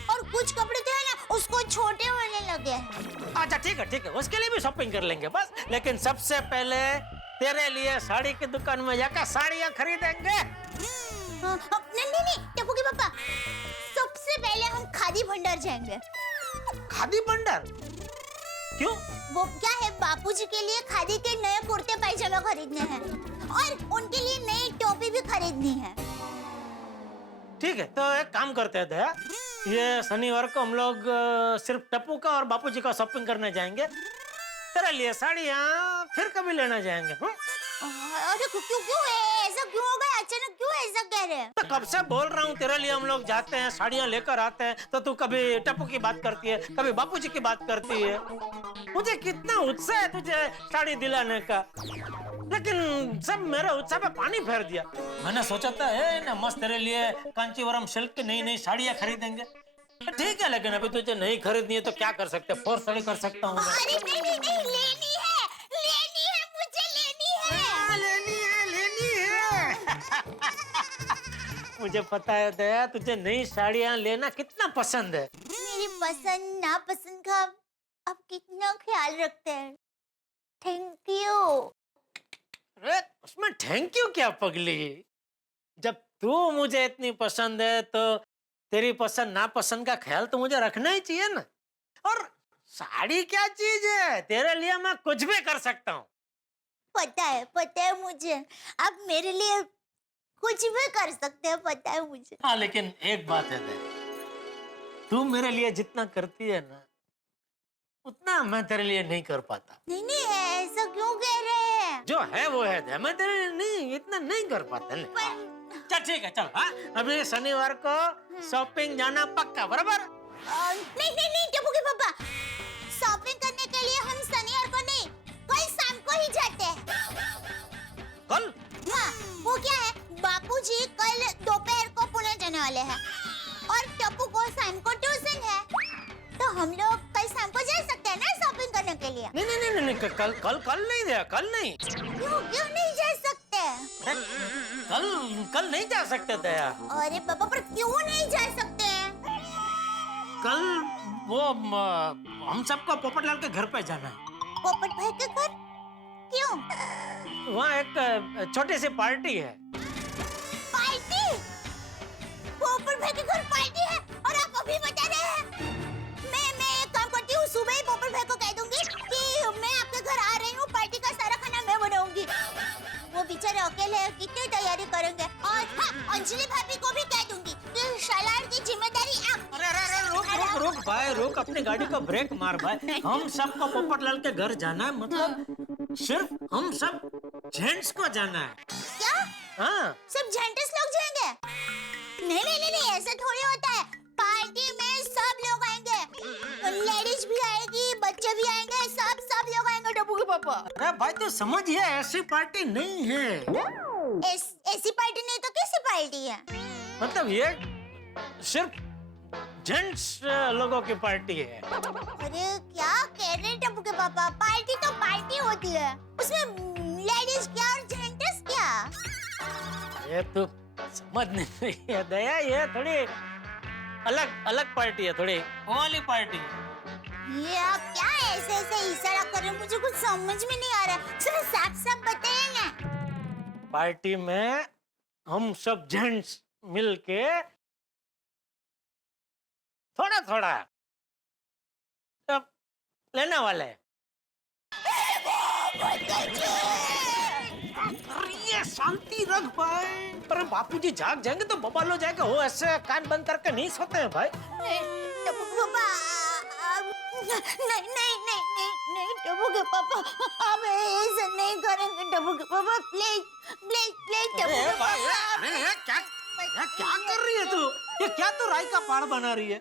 और कुछ कपड़े तो है ना उसको छोटे होने लगे हैं। अच्छा ठीक है, उसके लिए भी शॉपिंग कर लेंगे बस, लेकिन सबसे पहले तेरे लिए साड़ी की दुकान में जाकर साड़ियाँ खरीदेंगे। नहीं टप्पू के पापा, सबसे पहले हम खादी भंडार जाएंगे। खादी भंडार क्यों? वो क्या है, बापूजी के लिए खादी के नए कुर्ते पैजामा खरीदने हैं और उनके लिए नई टोपी भी खरीदनी है। ठीक है, तो एक काम करते हैं दया, ये शनिवार को हम लोग सिर्फ टप्पू का और बापूजी का शॉपिंग करने जाएंगे। तेरे लिए साड़ियाँ फिर कभी लेना जाएंगे। अरे क्यों है ऐसा, क्यों हो गया अचानक, क्यों ऐसा कह रहे हैं? तो कब से बोल रहा हूँ, तेरे लिए हम लोग जाते हैं, साड़ियाँ लेकर आते हैं, तो तू कभी टप्पू की बात करती है, कभी बापूजी की बात करती है। मुझे कितना उत्साह है तुझे साड़ी दिलाने का, लेकिन सब मेरे उत्साह पे पानी फेर दिया। मैंने सोचा था ना मस्त तेरे लिए कांचीवरम सिल्क की नई साड़ियाँ खरीदेंगे। ठीक है, लेकिन अभी तुझे नहीं खरीदनी है तो क्या कर सकते, फोर्स थोड़ी कर सकता हूँ। अरे नहीं, लेनी है मुझे, लेनी है। मुझे पता है दया, तुझे नई साड़ियाँ लेना कितना पसंद है। मेरी पसंद नापसंद का आप कितना ख्याल रखते हैं। Thank you. अरे उसमें थैंक यू क्या पगली, जब तू मुझे इतनी पसंद है तो तेरी पसंद नापसंद का ख्याल तो मुझे रखना ही चाहिए ना। और साड़ी क्या चीज है, तेरे लिए मैं कुछ भी कर सकता हूँ। पता है मुझे, आप मेरे लिए कुछ भी कर सकते हैं, पता है मुझे। हाँ, लेकिन एक बात है दया, तू मेरे लिए जितना करती है ना, उतना मैं तेरे लिए नहीं कर पाता। नहीं ऐसा क्यों कह रहे हैं? जो है वो है दया, मैं तेरे लिए नहीं इतना नहीं कर पाता। चल ठीक है, चल हाँ, अभी शनिवार को शॉपिंग जाना पक्का, बराबर? नहीं टप्पू के पापा, शॉपिंग करने के लिए हम शनिवार को नहीं, कल शाम को ही जाते हैं। कल? हाँ, वो क्या है, बापूजी कल दोपहर को पुणे जाने वाले हैं और टप्पू को शाम को ट्यूशन है, तो हम लोग कल शाम को जा सकते हैं ना शॉपिंग करने के लिए। नहीं, कल नहीं दया, कल नहीं। क्यों नहीं जा सकते? कल नहीं जा सकते दया। अरे पापा, पर क्यों नहीं जा सकते? कल वो हम सबको पोपटलाल के घर पे जाना है। पोपट भाई के घर? क्यों? वहाँ एक छोटी सी पार्टी है। पार्टी? पोपट भाई के घर पार्टी है और आप अभी बता रहे हैं? मैं एक काम करती हूँ, सुबह ही पोपट भाई को कह दूंगी कि मैं आपके घर आ रही हूँ, पार्टी का सारा खाना मैं बनाऊंगी। वो बेचारे अकेले हैं, कितनी तैयारी करेंगे। और हाँ, अंजलि भाभी को भी कह दूंगी कि सलाद की जिम्मेदारी आप। रुक भाई रुक, अपनी गाड़ी को ब्रेक मार भाई। हम सबको पोपटलाल के घर जाना है, मतलब सिर्फ हम सब जेंट्स को जाना है। क्या हाँ सब जेंट्स लोग जाएंगे? नहीं नहीं नहीं नहीं, ऐसा थोड़ी होता है। पार्टी में सब लोग आएंगे, लेडीज भी आएगी, बच्चे भी आएंगे, सब लोग आएंगे टप्पू के पापा। अरे भाई तू समझिए, ऐसी पार्टी नहीं है। ऐसी पार्टी नहीं तो कैसी पार्टी है? मतलब ये सिर्फ जेंट्स लोगों की पार्टी है। अरे क्या कह रहे हैं टप्पू के पापा? पार्टी तो पार्टी होती है, उसमें लेडीज क्या और जेंट्स क्या? ये तो समझ नहीं रही है दया, ये थोड़ी अलग अलग पार्टी है, थोड़ी वाली पार्टी है। ये आप क्या ऐसे ऐसे इशारा कर रहे हैं? मुझे कुछ समझ में नहीं आ रहा, जरा साफ साफ बताइए ना। पार्टी में हम सब जेंट्स मिलके थोड़ा थोड़ा अब लेने वाले हैं। ये शांति रख भाई। अरे बापूजी जाग जाएंगे तो बवाल हो जाएगा, वो ऐसे कान बंद करके नहीं सोते हैं भाई। टप्पू के पापा, नहीं नहीं नहीं नहीं नहीं टप्पू के पापा, आप ऐसा नहीं करेंगे टप्पू के पापा, प्लीज प्लीज प्लीज टप्पू के पापा। अरे क्या कर रही है तू? ये क्या तू राई का पहाड़ बना रही है?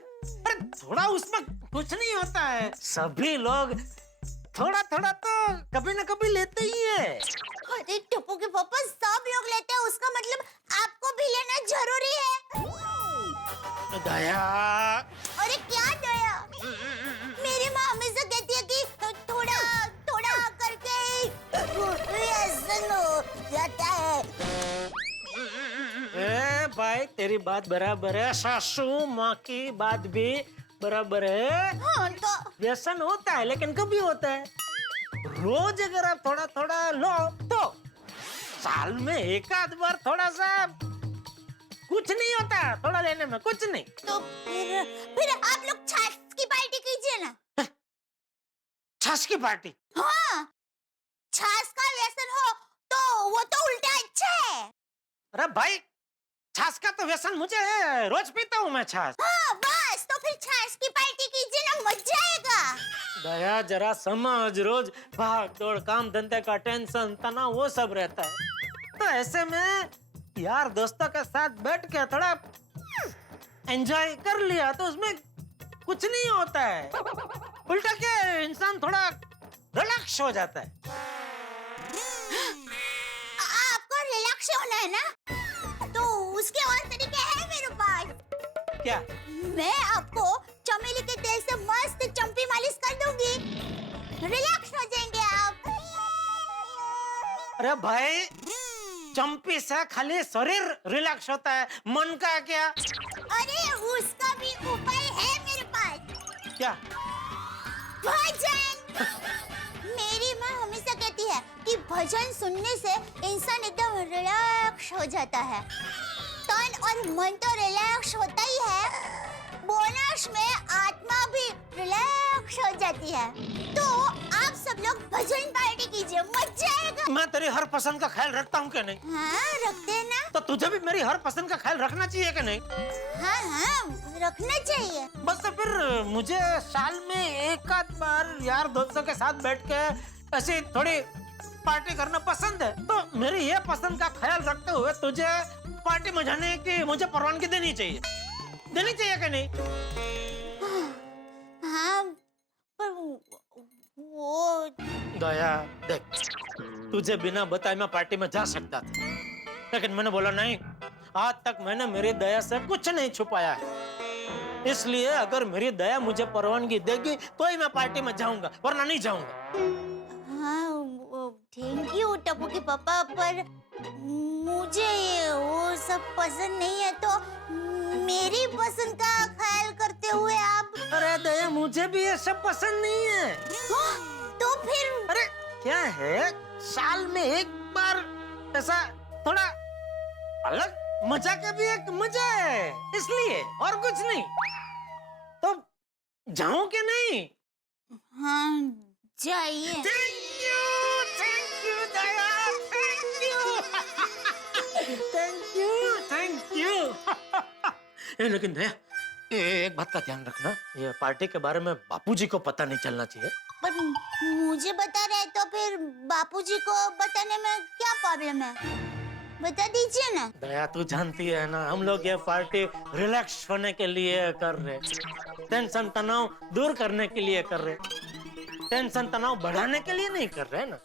अरे थोड़ा उसमें कुछ नहीं होता है, सभी लोग थोड़ा थोड़ा तो कभी ना कभी लेते ही है। अरे टप्पू के पापा, सब लोग लेते हैं, उसका मतलब आपको भी लेना जरूरी है। दया, अरे क्या दया? मेरी माँ हमेशा कहती है कि थोड़ा थोड़ा करके व्यसन हो जाता है। ए भाई तेरी बात बराबर है, सासू माँ की बात भी बराबर है। हाँ तो व्यसन होता है लेकिन कभी होता है। रोज अगर आप थोड़ा थोड़ा लो तो साल में एक आध बार थोड़ा सा कुछ नहीं होता, थोड़ा लेने में कुछ नहीं। तो फिर आप लोग छाछ की पार्टी कीजिए ना। छाछ की पार्टी? हाँ, छाछ का व्यसन हो तो वो तो उल्टा अच्छा है। अरे भाई छाछ का तो व्यसन मुझे है, रोज पीता हूँ मैं छाछ। हाँ बस, तो फिर छाछ की पार्टी कीजिए ना, मजा आएगा। दया जरा समझ, रोज भाग दौड़, काम धंधे का टेंशन, तनाव वो सब रहता है, तो ऐसे में यार दोस्तों के साथ बैठ के थोड़ा एंजॉय कर लिया तो उसमें कुछ नहीं होता है, उल्टा के इंसान थोड़ा रिलैक्स हो जाता है। आपको रिलैक्स होना है ना, तो उसके और तरीके हैं मेरे पास। क्या? मैं आपको चमेली के तेल से मस्त चंपी मालिश कर दूंगी, रिलैक्स हो जाएंगे आप। अरे भाई चंपी से खाली शरीर रिलैक्स होता है, मन का क्या? अरे उसका भी उपाय है मेरे पास। क्या? भजन। मेरी माँ हमेशा कहती है कि भजन सुनने से इंसान एकदम रिलैक्स हो जाता है, तन और मन तो रिलैक्स होता ही है, बोनस में आत्मा भी रिलैक्स हो जाती है। तो आप सब लोग भजन पार्टी कीजिए, मजा आएगा। मैं तेरी हर पसंद का ख्याल रखता हूँ क्या नहीं? हाँ रखते हैं ना। तो तुझे भी मेरी हर पसंद का ख्याल रखना चाहिए कि नहीं? हाँ हाँ रखना चाहिए। बस तो फिर मुझे साल में एक आध बार यार दोस्तों के साथ बैठ के ऐसी थोड़ी पार्टी करना पसंद है, तो मेरी ये पसंद का ख्याल रखते हुए तुझे पार्टी में जाने की मुझे परवानगी देनी चाहिए कि नहीं? हाँ पर वो दया देख, तुझे बिना बताए मैं पार्टी में जा सकता था, लेकिन मैंने बोला नहीं, आज तक मैंने मेरी दया से कुछ नहीं छुपाया है, इसलिए अगर मेरी दया मुझे परवानगी देगी तो ही मैं पार्टी में जाऊंगा, वरना नहीं जाऊंगा। हाँ थैंक यू टप्पू के पापा, पर मुझे वो सब पसंद नहीं है, तो मेरी पसंद का ख्याल करते हुए आप। अरे दया मुझे भी ये सब पसंद नहीं है। तो फिर? अरे क्या है, साल में एक बार ऐसा थोड़ा अलग मजा का भी एक मजा है, इसलिए और कुछ नहीं। तो जाऊं कि नहीं? हाँ जाइए। Thank you Daya, thank you लेकिन दया एक बात का ध्यान रखना, ये पार्टी के बारे में बापूजी को पता नहीं चलना चाहिए। पर मुझे बता रहे तो फिर बापूजी को बताने में क्या प्रॉब्लम है? बता दीजिए ना। दया तू जानती है ना, हम लोग ये पार्टी रिलैक्स होने के लिए कर रहे, टेंशन तनाव दूर करने के लिए कर रहे, टेंशन तनाव बढ़ाने के लिए नहीं कर रहे ना।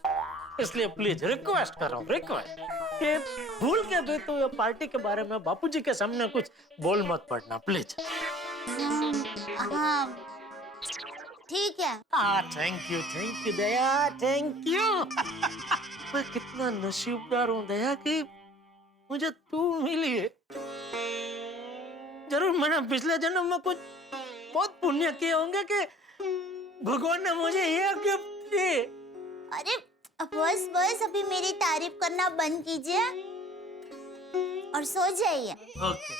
इसलिए प्लीज रिक्वेस्ट कर रहा हूँ, रिक्वेस्ट कि भूल के भी तो ये पार्टी के बारे में बापूजी के सामने कुछ बोल मत पड़ना प्लीज। हाँ ठीक है। Thank you Daya, thank you. मैं कितना नसीबदार हूँ दया कि मुझे तू मिली है। जरूर मैंने पिछले जन्म में कुछ बहुत पुण्य किए होंगे कि भगवान ने मुझे ये गिफ्ट दी। अरे बस अभी मेरी तारीफ करना बंद कीजिए और सो जाइए। ओके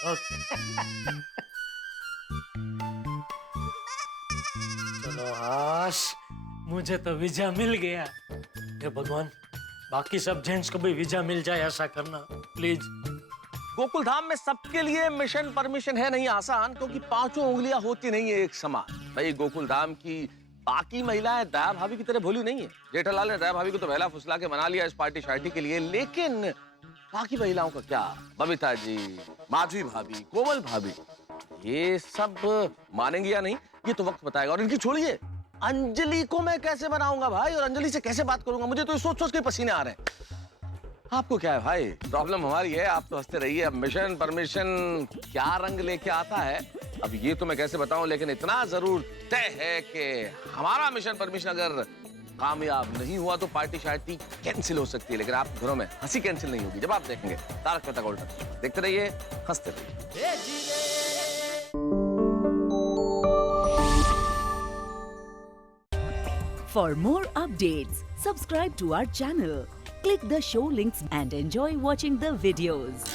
चलो हाश, मुझे तो वीजा मिल गया। ये भगवान, बाकी सब जेंट्स को भी वीजा मिल जाए ऐसा करना प्लीज। गोकुल धाम में सबके लिए मिशन परमिशन है नहीं आसान, क्योंकि पांचों उंगलियां होती नहीं है एक समान। भाई गोकुल धाम की बाकी महिलाएं दया भाभी की तरह भोली नहीं है। जेठालाल ने दया भाभी को तो बहला फुसला के मना लिया इस पार्टी शार्टी के लिए, लेकिन बाकी महिलाओं का क्या? बबीता जी, माधवी भाभी, कोमल भाभी, ये सब मानेंगे या नहीं ये तो वक्त बताएगा। और इनकी छोड़िए, अंजलि को मैं कैसे बनाऊंगा भाई, और अंजलि से कैसे बात करूंगा? मुझे तो सोच सोच के पसीने आ रहे हैं। आपको क्या है भाई, प्रॉब्लम हमारी है, आप तो हंसते रहिए। अब मिशन परमिशन क्या रंग लेके आता है अब ये तो मैं कैसे बताऊं, लेकिन इतना जरूर तय है कि हमारा मिशन परमिशन अगर कामयाब नहीं हुआ तो पार्टी शार्टी कैंसिल हो सकती है, लेकिन आप घरों में हंसी कैंसिल नहीं होगी जब आप देखेंगे तारक मेहता का उल्टा चश्मा। देखते रहिए, हंसते रहिए। For more updates, subscribe to our channel, click the show links and enjoy watching the videos.